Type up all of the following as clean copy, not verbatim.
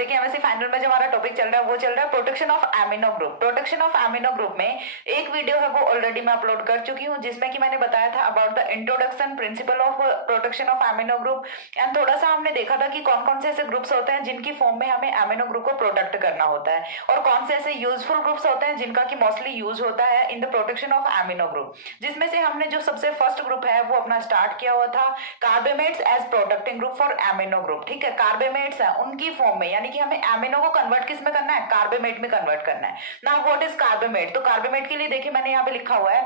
देखिए MSc final में जो हमारा टॉपिक चल रहा है वो चल रहा है protection of amino group. Protection of amino group में एक वीडियो है वो ऑलरेडी मैं अपलोड कर चुकी हूँ, जिसमें कि मैंने बताया था about the introduction principle of protection of amino group and थोड़ा सा हमने देखा था कि कौन कौन से ऐसे ग्रुप्स होते हैं जिनकी फॉर्म में हमें एमिनो ग्रुप को प्रोटेक्ट करना होता है, और कौन से ऐसे यूजफुल ग्रुप्स होते हैं जिनका की मोस्टली यूज होता है in the protection of amino group. जिसमें से हमने जो सबसे फर्स्ट ग्रुप है वो अपना स्टार्ट किया हुआ था carbamates as protecting group for amino group. ठीक है, कार्बोमेट्स है उनकी फॉर्म में, यानी कि हमें एमिनो को कन्वर्ट किस में करना है, कार्बोमेट में कन्वर्ट करना है ना। What is कार्बोमेट? तो कार्बोमेट के लिए देखिए मैंने यहाँ पे लिखा हुआ है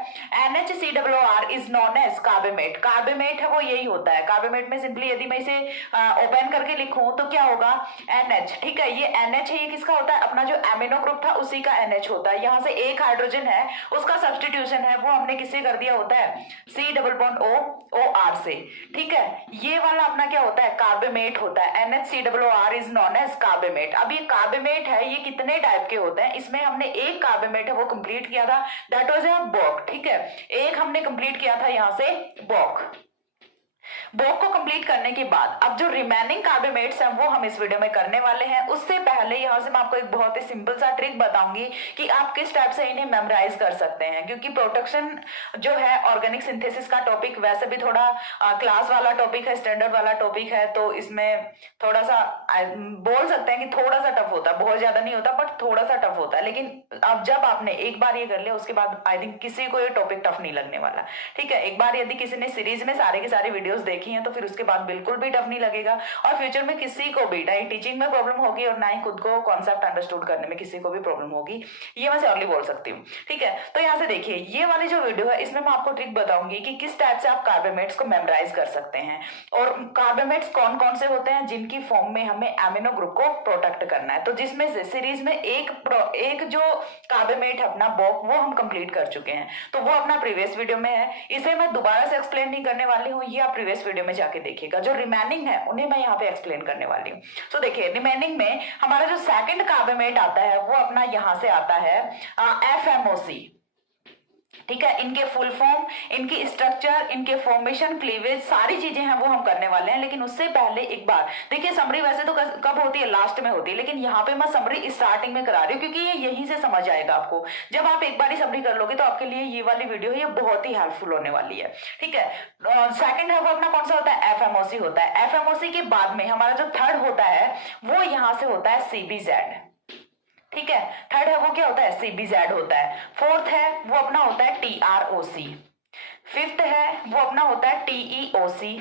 NHCOR is known as carbamate. Carbamate है वो यही होता है। कार्बोमेट में सिंपली यदि मैं इसे ओपन करके लिखूं तो क्या होगा, NH। ठीक है, ये NH है, ये किसका होता है, अपना जो एमिनो ग्रुप था उसी का NH होता है। यहाँ से एक हाइड्रोजन है उसका सब्सटीट्यूशन है वो हमने किससे कर दिया होता है, C double bond O OR से। ठीक है, ये वाला अपना क्या होता है, कार्बोमेट होता है। NHCOR is known as carbamate. अब ये कार्बोमेट है, ये कितने टाइप के होते हैं, इसमें हमने एक कार्बोमेट है वो कंप्लीट किया था, दैट वाज अ बॉक। ठीक है, एक हमने कंप्लीट किया था यहां से बॉक। बॉक को कंप्लीट करने के बाद अब जो रिमेनिंग कार्बोमेट्स हैं वो हम इस वीडियो में करने वाले हैं। उससे पहले यहां से मैं आपको एक बहुत ही सिंपल सा ट्रिक बताऊंगी कि आप किस टाइप से इन्हें मेमोराइज कर सकते हैं, क्योंकि प्रोटेक्शन जो है ऑर्गेनिक सिंथेसिस का टॉपिक वैसे भी थोड़ा क्लास वाला टॉपिक है, स्टैंडर्ड वाला टॉपिक है, तो इसमें थोड़ा सा बोल सकते हैं कि थोड़ा सा टफ होता है, बहुत ज्यादा नहीं होता बट थोड़ा सा टफ होता है। लेकिन अब जब आपने एक बार ये कर लिया उसके बाद आई थिंक किसी को ये टॉपिक टफ नहीं लगने वाला। ठीक है, एक बार यदि किसी ने सीरीज में सारे के सारे वीडियोस देखी हैं तो फिर उसके बाद बिल्कुल भी टफ नहीं लगेगा, और फ्यूचर में किसी को भी ना ही टीचिंग में प्रॉब्लम होगी और ना ही खुद को कॉन्सेप्ट अंडरस्टूड करने में किसी को भी प्रॉब्लम होगी, ये मैं श्योरली बोल सकती हूँ। ठीक है, तो यहाँ से देखिए ये वाली जो वीडियो है इसमें मैं आपको ट्रिक बताऊंगी कि किस टाइप से आप कार्बोमेट्स को मेमोराइज कर सकते हैं, और कार्बोमेट्स कौन कौन से होते हैं जिनकी फॉर्म में हमें एमिनो ग्रुप को प्रोटेक्ट करना है। तो जिसमें से सीरीज में एक जो कार्बोमेट है अपना बॉक वो हम कंप्लीट कर चुके हैं, तो वो अपना प्रीवियस वीडियो में है, इसे मैं दोबारा से एक्सप्लेन नहीं करने वाली हूँ, ये आप प्रीवियस वीडियो में जाके देखिएगा। जो रिमेनिंग है उन्हें मैं यहाँ पे एक्सप्लेन करने वाली हूँ। तो देखिए रिमेनिंग में हमारा जो सेकंड कार्बोमेट आता है वो अपना यहां से आता है FMOC। ठीक है, इनके फुल फॉर्म, इनकी स्ट्रक्चर, इनके फॉर्मेशन, क्लीवेज, सारी चीजें हैं वो हम करने वाले हैं। लेकिन उससे पहले एक बार देखिए समरी वैसे तो कब होती है, लास्ट में होती है, लेकिन यहाँ पे मैं समरी स्टार्टिंग में करा रही हूँ क्योंकि ये यहीं से समझ आएगा आपको। जब आप एक बार ही समरी कर लोगे तो आपके लिए ये वाली वीडियो ये बहुत ही हेल्पफुल होने वाली है। ठीक है, सेकंड है वो अपना कौन सा होता है, FMOC होता है। FMOC के बाद में हमारा जो थर्ड होता है वो यहां से होता है CBZ। ठीक है, थर्ड है वो क्या होता है, CBZ होता है। फोर्थ है वो अपना होता है TROC। फिफ्थ है वो अपना होता है TEOC,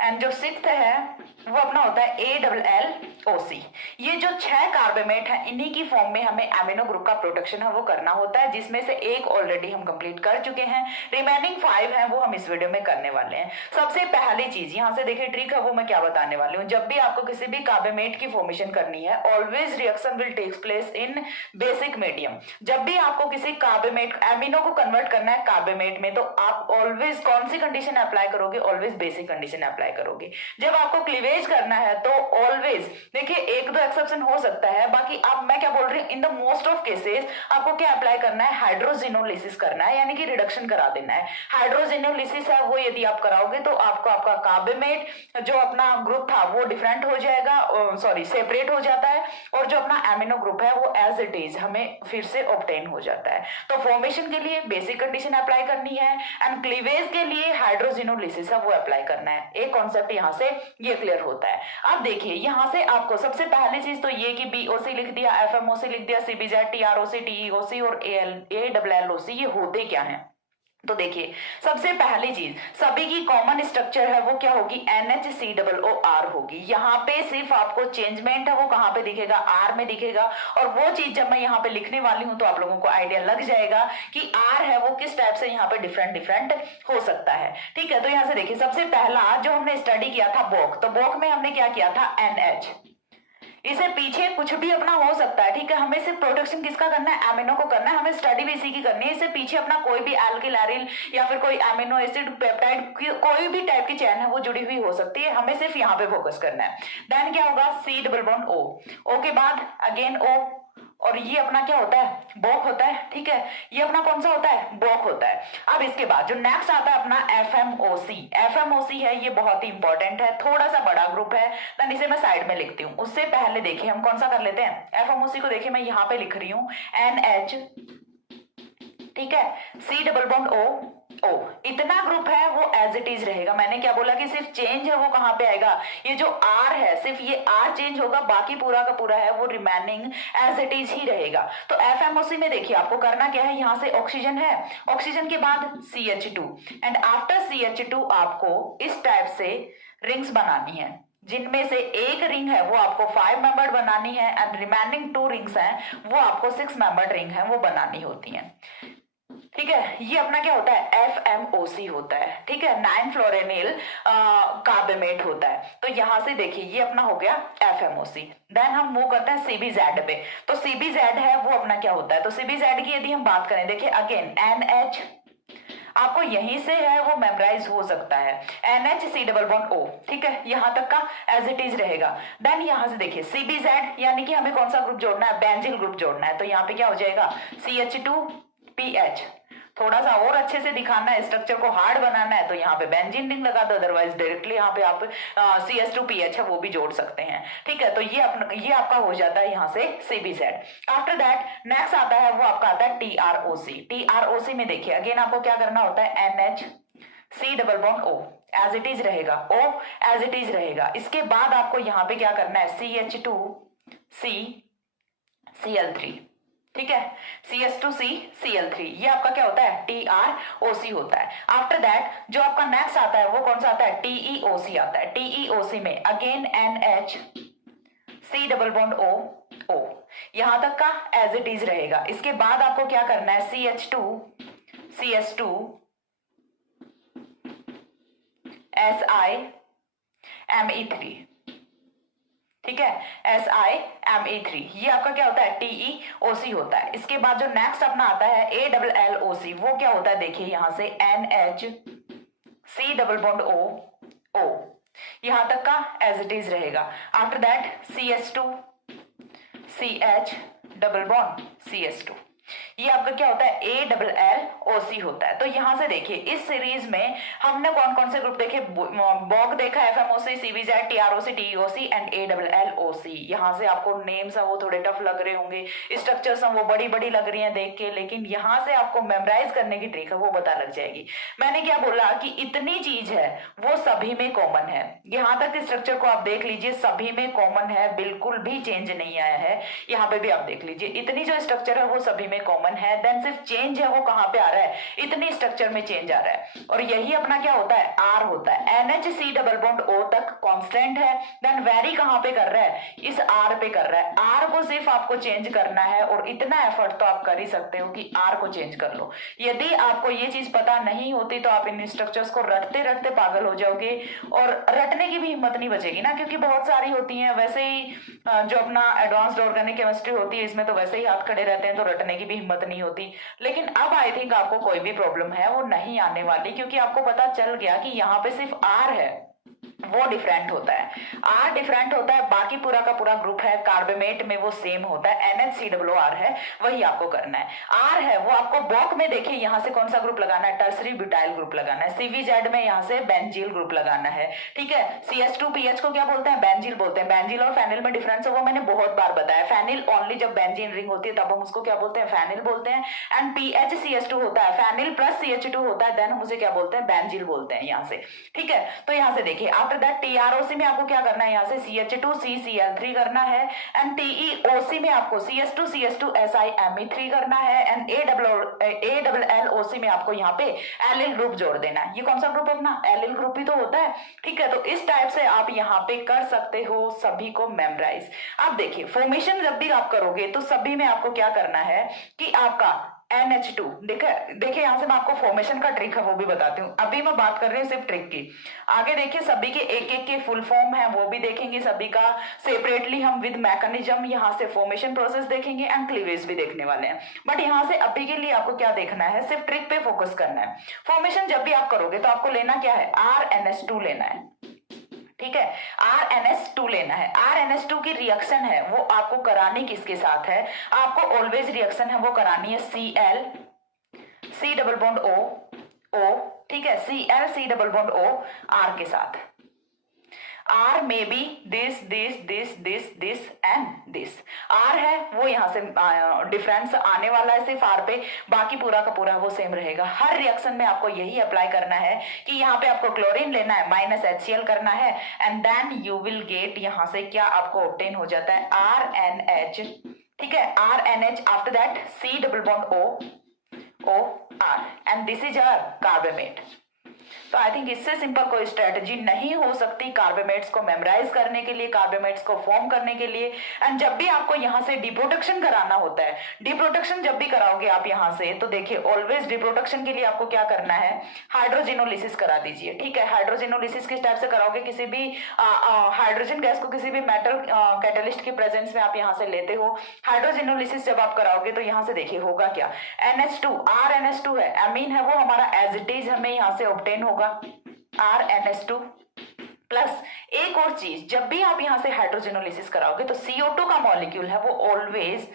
एंड जो सिक्स्थ है वो अपना होता है ALLOC। ये जो 6 कार्बोमेट है इन्हीं की फॉर्म में हमें एमिनो ग्रुप का प्रोटेक्शन है वो करना होता है, जिसमें से एक ऑलरेडी हम कंप्लीट कर चुके हैं, रिमेनिंग 5 है वो हम इस वीडियो में करने वाले हैं। सबसे पहली चीज यहाँ से देखिए ट्रिक है वो मैं क्या बताने वाली हूँ। जब भी आपको किसी भी कार्बोमेट की फॉर्मेशन करनी है always reaction will takes place in basic medium. जब भी आपको किसी कार्बोमेट एमिनो को कन्वर्ट करना है कार्बोमेट में तो आप ऑलवेज कौन सी कंडीशन अप्लाई करोगे, ऑलवेज बेसिक कंडीशन अप्लाई करोगे। जब आपको क्लीवेज करना है तो ऑलवेज देखिए एक दो एक्सेप्शन हो सकता है, बाकी अब मैं क्या बोल रही हूँ, इन द मोस्ट ऑफ केसेस आपको क्या अप्लाई करना है, हाइड्रोजिनोलिसिस करना है, यानी कि रिडक्शन करा देना है। हाइड्रोजिनोलिसिस है वो यदि आप कराओगे तो आपको आपका कार्बोमेट जो अपना ग्रुप था वो डिफरेंट हो जाएगा, सॉरी सेपरेट हो जाता है, और जो अपना एमिनो ग्रुप है वो एज इट इज हमें फिर से ऑब्टेन हो जाता है। तो फॉर्मेशन के लिए बेसिक कंडीशन अप्लाई करनी है एंड क्लीवेज के लिए हाइड्रोजिनोलिसिस है वो अप्लाई करना है। एक कॉन्सेप्ट यहाँ से ये क्लियर होता है। अब देखिए यहाँ से आपको सबसे पहली चीज तो ये कि BOC लिख दिया, FMOC लिख दिया, CBZ, TROC, TEOC और ALLOC ये होते क्या हैं। तो देखिए सबसे पहली चीज सभी की कॉमन स्ट्रक्चर है वो क्या होगी, NHCOOR होगी। यहाँ पे सिर्फ आपको चेंजमेंट है वो कहाँ पे दिखेगा, R में दिखेगा, और वो चीज जब मैं यहाँ पे लिखने वाली हूँ तो आप लोगों को आइडिया लग जाएगा कि R है वो किस टाइप से यहाँ पे डिफरेंट हो सकता है। ठीक है, तो यहाँ से देखिए सबसे पहला जो हमने स्टडी किया था बॉक, तो बॉक में हमने क्या किया था, NH। इसे पीछे कुछ भी अपना हो सकता है। ठीक है, हमें सिर्फ प्रोटेक्शन किसका करना है, एमिनो को करना है, हमें स्टडी भी इसी की करनी है। इससे पीछे अपना कोई भी एल्किल एरिल या फिर कोई एमिनो एसिड पेप्टाइड कोई भी टाइप की चेन है वो जुड़ी हुई हो सकती है, हमें सिर्फ यहाँ पे फोकस करना है। देन क्या होगा, C double bond O, O के बाद अगेन O, और ये अपना क्या होता है, बॉक होता है। ठीक है, ये अपना कौन सा होता है, बॉक होता है। अब इसके बाद जो नेक्स्ट आता है अपना एफएमओसी। एफएमओसी है, ये बहुत ही इंपॉर्टेंट है, थोड़ा सा बड़ा ग्रुप है, देन इसे मैं साइड में लिखती हूँ। उससे पहले देखिए हम कौन सा कर लेते हैं, एफएमओसी को देखिए मैं यहाँ पे लिख रही हूँ NH, ठीक है, C डबल बॉन्ड O, इतना ग्रुप है वो एज इट इज रहेगा। मैंने क्या बोला कि सिर्फ चेंज है वो कहां पे आएगा, ये जो R है सिर्फ ये R चेंज होगा, बाकी पूरा का पूरा है वो रिमेनिंग एज इट इज ही रहेगा। तो एफएमओसी में देखिए आपको करना क्या है, यहां से ऑक्सीजन है, ऑक्सीजन के बाद CH2 एंड आफ्टर CH2 आपको इस टाइप से रिंग्स बनानी है, जिनमें से एक रिंग है वो आपको 5 मेंबर्ड बनानी है एंड रिमेनिंग 2 रिंग्स हैं वो आपको 6 मेंबर्ड रिंग है वो बनानी होती हैं। ठीक है, ये अपना क्या होता है, एफएमओसी होता है। ठीक है, 9 फ्लोरेनिल कार्बेमेट होता है। तो यहां से देखिए ये अपना हो गया एफएमओसी। देन हम मूव करते हैं CBZ पे। तो CBZ है वो अपना क्या होता है, तो CBZ की यदि हम बात करें, देखिए अगेन NH आपको यहीं से है वो मेमोराइज हो सकता है, NH C double bond O। ठीक है, यहां तक का एज इट इज रहेगा। देन यहां से देखिए CBZ यानी कि हमें कौन सा ग्रुप जोड़ना है, बेंजील ग्रुप जोड़ना है। तो यहाँ पे क्या हो जाएगा, CH2PH। थोड़ा सा और अच्छे से दिखाना है, स्ट्रक्चर को हार्ड बनाना है तो यहाँ पे बेंजीन रिंग लगा दो, अदरवाइज डायरेक्टली यहाँ पे आप CS2PH है वो भी जोड़ सकते हैं। ठीक है, तो ये आपका हो जाता है यहाँ से CBZ। आफ्टर दैट नेक्स्ट आता है वो आपका आता है TROC। TROC में देखिए अगेन आपको क्या करना होता है, NH C double bond O as it is रहेगा, O एज इट इज रहेगा। इसके बाद आपको यहाँ पे क्या करना है, CH2CCl3। ठीक है, CS2CCl3 ये आपका क्या होता है, TROC होता है। आफ्टर दैट जो आपका नेक्स्ट आता है वो कौन सा आता है, TEOC आता है। TEOC में again NH C double bond O यहां तक का एज इट इज रहेगा। इसके बाद आपको क्या करना है, CH2CS2 SiMe3। ठीक है, SiMe3 ये आपका क्या होता है, TEOC होता है। इसके बाद जो नेक्स्ट अपना आता है ALLOC वो क्या होता है, देखिए यहां से NH C double bond O यहां तक का एज इट इज रहेगा। After that CH2CH double bond CS2 ये आपका क्या होता है, ALLOC होता है। तो यहां से देखिए इस सीरीज में हमने कौन कौन से ग्रुप देखे, बॉग देखा, एफएमओसी, CBZ, TROC, TEOC and ALLOC। यहां से आपको नेम्स है वो थोड़े टफ लग रहे होंगे, स्ट्रक्चर्स हैं वो बड़ी बड़ी लग रही हैं देख के, लेकिन यहां से आपको मेमोराइज करने की ट्रिक है वो पता लग जाएगी। मैंने क्या बोला कि इतनी चीज है वो सभी में कॉमन है। यहां तक स्ट्रक्चर को आप देख लीजिए, सभी में कॉमन है, बिल्कुल भी चेंज नहीं आया है। यहाँ पे भी आप देख लीजिए इतनी जो स्ट्रक्चर है वो सभी में कॉमन है। देन सिर्फ चेंज है वो कहां पे आ रहा है, इतनी स्ट्रक्चर में चेंज आ रहा है। और यही अपना क्या होता है, R होता है। NHC डबल बॉन्ड O तक कांस्टेंट है, देन वेरी कहां पे कर रहा है, इस R पे कर रहा है। R को सिर्फ आपको चेंज करना है और इतना एफर्ट तो आप कर ही सकते हो कि R को चेंज कर लो। यदि आपको ये चीज पता नहीं होती तो आप इन स्ट्रक्चर्स को रटते रटते पागल हो जाओगे और रटने की भी हिम्मत नहीं बचेगी ना, क्योंकि बहुत सारी होती हैं। वैसे ही जो अपना एडवांस्ड ऑर्गेनिक केमिस्ट्री होती है इसमें तो वैसे ही हाथ खड़े रहते हैं, तो रटने की भी हिम्मत नहीं होती। लेकिन अब आई थिंक आपको कोई भी प्रॉब्लम है वो नहीं आने वाली, क्योंकि आपको पता चल गया कि यहाँ पे सिर्फ R है वो डिफरेंट होता है, R डिफरेंट होता है, बाकी पूरा का पूरा ग्रुप है कार्बोमेट में वो सेम होता है, NHCOR है, वही आपको करना है। R है वो आपको बॉक में देखिए यहाँ से कौन सा ग्रुप लगाना है, टर्सरी ब्यूटाइल ग्रुप लगाना है। CBZ में यहाँ से बेंजील ग्रुप लगाना है। ठीक है, CS2PH को क्या बोलते हैं, बेंजील बोलते हैं। बेंजील और फेनिल में डिफरेंस है वो मैंने बहुत बार बताया। फेनिल ओनली जब बेंजीन रिंग होती है तब हम उसको क्या बोलते हैं, फेनिल बोलते हैं। एंड PHCH2 होता है, फेनिल प्लस CH2 होता है, देन हम उसे क्या बोलते हैं, बेंजील बोलते हैं यहाँ से। ठीक है, तो यहाँ से देखिए आफ्टर दैट TROC में आपको क्या करना है, यहाँ से CH2CCl3 करना है। एंड TEOC में आपको CS2SiMe3 करना है। एंड ALLOC में आपको यहाँ पे एलिल ग्रुप जोड़ देना है। ये कौन सा ग्रुप अपना, एलिल ग्रुप ही तो होता है। ठीक है, तो इस टाइप से आप यहाँ पे कर सकते हो सभी को मेमोराइज। अब देखिए फॉर्मेशन जब भी आप करोगे तो सभी में आपको क्या करना है कि आपका NH2 देखिए यहाँ से मैं आपको फॉर्मेशन का ट्रिक है वो भी बताती हूँ। अभी मैं बात कर रही हूँ सिर्फ ट्रिक की, आगे देखिए सभी के एक एक के फुल फॉर्म है वो भी देखेंगे, सभी का सेपरेटली हम विद मैकेनिज्म यहाँ से फॉर्मेशन प्रोसेस देखेंगे एंड क्लीवेज भी देखने वाले हैं। बट यहाँ से अभी के लिए आपको क्या देखना है, सिर्फ ट्रिक पे फोकस करना है। फॉर्मेशन जब भी आप करोगे तो आपको लेना क्या है, RNH2 लेना है। ठीक है। RnH2 लेना है। RnH2 की रिएक्शन है वो आपको करानी किसके साथ है, आपको ऑलवेज रिएक्शन है वो करानी है Cl C double bond O, ठीक है, Cl C double bond O R के साथ। R में be this this this this this and this. R है वो यहाँ से डिफरेंस आने वाला है सिर्फ R पे, बाकी पूरा का पूरा वो सेम रहेगा। हर रिएक्शन में आपको यही अप्लाई करना है कि यहाँ पे आपको क्लोरीन लेना है, माइनस HCl करना है, and then you will get यहाँ से क्या आपको ऑब्टेन हो जाता है RNH, ठीक है, RNH, after that C double bond O R, and this is our carbamate. तो आई थिंक इससे सिंपल कोई स्ट्रेटजी नहीं हो सकती कार्बामेट्स को मेमोराइज करने के लिए, कार्बामेट्स को फॉर्म करने के लिए। एंड जब भी आपको यहाँ से डिप्रोटेक्शन कराना होता है, डिप्रोटेक्शन जब भी कराओगे आप यहाँ से, तो देखिए ऑलवेज डिप्रोटेक्शन के लिए आपको क्या करना है, हाइड्रोजिनोलिसिस करा दीजिए, ठीक है। हाइड्रोजिनोलिसिस किस टाइप से कराओगे, किसी भी हाइड्रोजन गैस को किसी भी मेटल कैटलिस्ट की प्रेजेंस में आप यहाँ से लेते हो। हाइड्रोजिनोलिसिस जब आप कराओगे तो यहाँ से देखिए होगा क्या, NH2 RNH2 है, एमीन है वो हमारा एज इट इज हमें यहाँ से ऑब्टेन होगा RNH2 प्लस एक और चीज, जब भी आप यहां से हाइड्रोजिनोलिसिस कराओगे तो CO2 का मॉलिक्यूल है वो ऑलवेज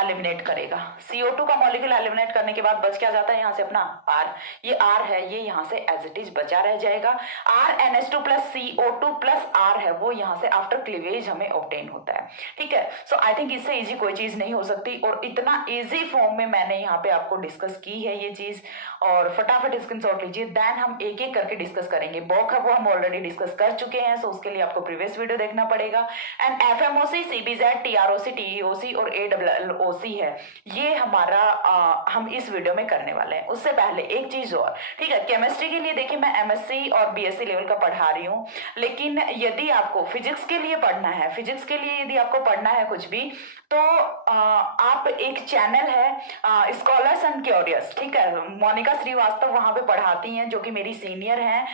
एलिमिनेट करेगा। CO2 का मॉलिक्यूल एलिमिनेट करने के बाद बच क्या जाता है यहाँ से अपना R, ये R है ये यहाँ से एज इट इज बचा रह जाएगा। RNH2 plus CO2 plus R है वो यहाँ से आफ्टर क्लीवेज हमें ऑब्टेन होता है, ठीक है। सो आई थिंक इससे इजी कोई चीज नहीं हो सकती, और इतना इजी फॉर्म में मैंने यहाँ पे आपको डिस्कस की है ये चीज, और फटाफट स्क्रीनशॉट लीजिए, देन हम एक एक करके डिस्कस करेंगे। बॉक है वो हम ऑलरेडी डिस्कस कर चुके हैं, सो उसके लिए आपको प्रीवियस वीडियो देखना पड़ेगा। And FMOC CBZ TROC TEOC और ALLOC है, ये हमारा हम इस वीडियो में करने वाले हैं। उससे पहले एक चीज और, ठीक है, केमिस्ट्री के लिए देखिए मैं MSc और BSc लेवल का पढ़ा रही हूँ, लेकिन यदि आपको फिजिक्स के लिए पढ़ना है, फिजिक्स के लिए यदि आपको पढ़ना है कुछ भी, तो आप एक चैनल है स्कॉलर्स एंड क्यूरियस, ठीक है, मोनिका श्रीवास्तव वहां पे पढ़ाती हैं, जो कि मेरी सीनियर हैं,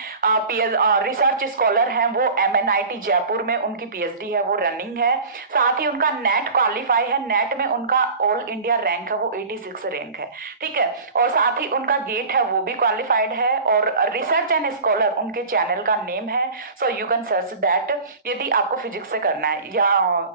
रिसर्च स्कॉलर हैं वो, MNIT जयपुर में उनकी PhD है वो रनिंग है, साथ ही उनका नेट क्वालिफाई है, नेट में उनका ऑल इंडिया रैंक है वो 86 रैंक है, ठीक है, और साथ ही उनका गेट है वो भी क्वालिफाइड है, और रिसर्च एंड स्कॉलर उनके चैनल का नेम है। So you can search that यदि आपको फिजिक्स से करना है, या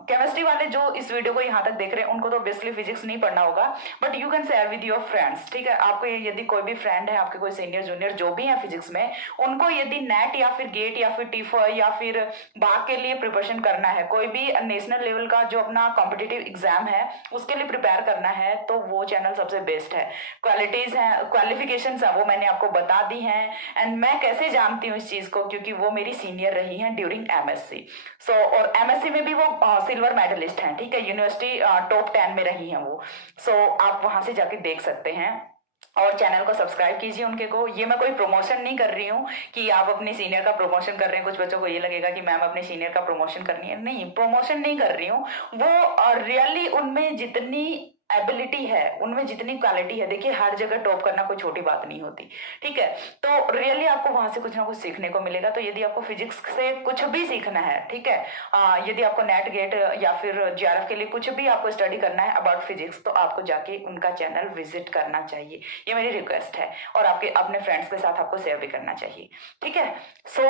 केमिस्ट्री वाले जो इस वीडियो को यहाँ तक देख रहे हैं उनको तो ऑब्वियसली फिजिक्स नहीं पढ़ना होगा, but you can share with your friends, ठीक है। आपको यदि कोई भी फ्रेंड है, आपके कोई सीनियर जूनियर जो भी है फिजिक्स में, उनको यदि नेट या फिर गेट या फिर टीफॉय या फिर बाग के लिए प्रिपरेशन करना है, कोई भी नेशनल लेवल का जो अपना कॉम्पिटिटिव एग्जाम है उसके लिए प्रिपेयर करना है, तो वो चैनल सबसे बेस्ट है। क्वालिटीज हैं, क्वालिफिकेशंस है वो मैंने आपको बता दी हैं, एंड मैं कैसे जानती हूँ इस चीज को, क्योंकि वो मेरी सीनियर रही हैं ड्यूरिंग MSc। सो और MSc में भी वो सिल्वर मेडलिस्ट हैं, ठीक है, यूनिवर्सिटी टॉप 10 में रही हैं वो। सो आप वहां से जाके देख सकते हैं, और चैनल को सब्सक्राइब कीजिए उनके को। ये मैं कोई प्रमोशन नहीं कर रही हूँ कि आप अपने सीनियर का प्रमोशन कर रहे हैं, कुछ बच्चों को ये लगेगा कि मैम अपने सीनियर का प्रमोशन करनी है, नहीं, प्रमोशन नहीं कर रही हूँ, वो रियली उनमें जितनी एबिलिटी है, उनमें जितनी क्वालिटी है, देखिए हर जगह टॉप करना कोई छोटी बात नहीं होती, ठीक है, तो रियली आपको वहां से कुछ ना कुछ सीखने को मिलेगा। तो यदि आपको फिजिक्स से कुछ भी सीखना है, ठीक है, यदि आपको नेट गेट या फिर JRF के लिए कुछ भी आपको स्टडी करना है अबाउट फिजिक्स, तो आपको जाके उनका चैनल विजिट करना चाहिए, ये मेरी रिक्वेस्ट है, और आपके अपने फ्रेंड्स के साथ आपको शेयर भी करना चाहिए, ठीक है। सो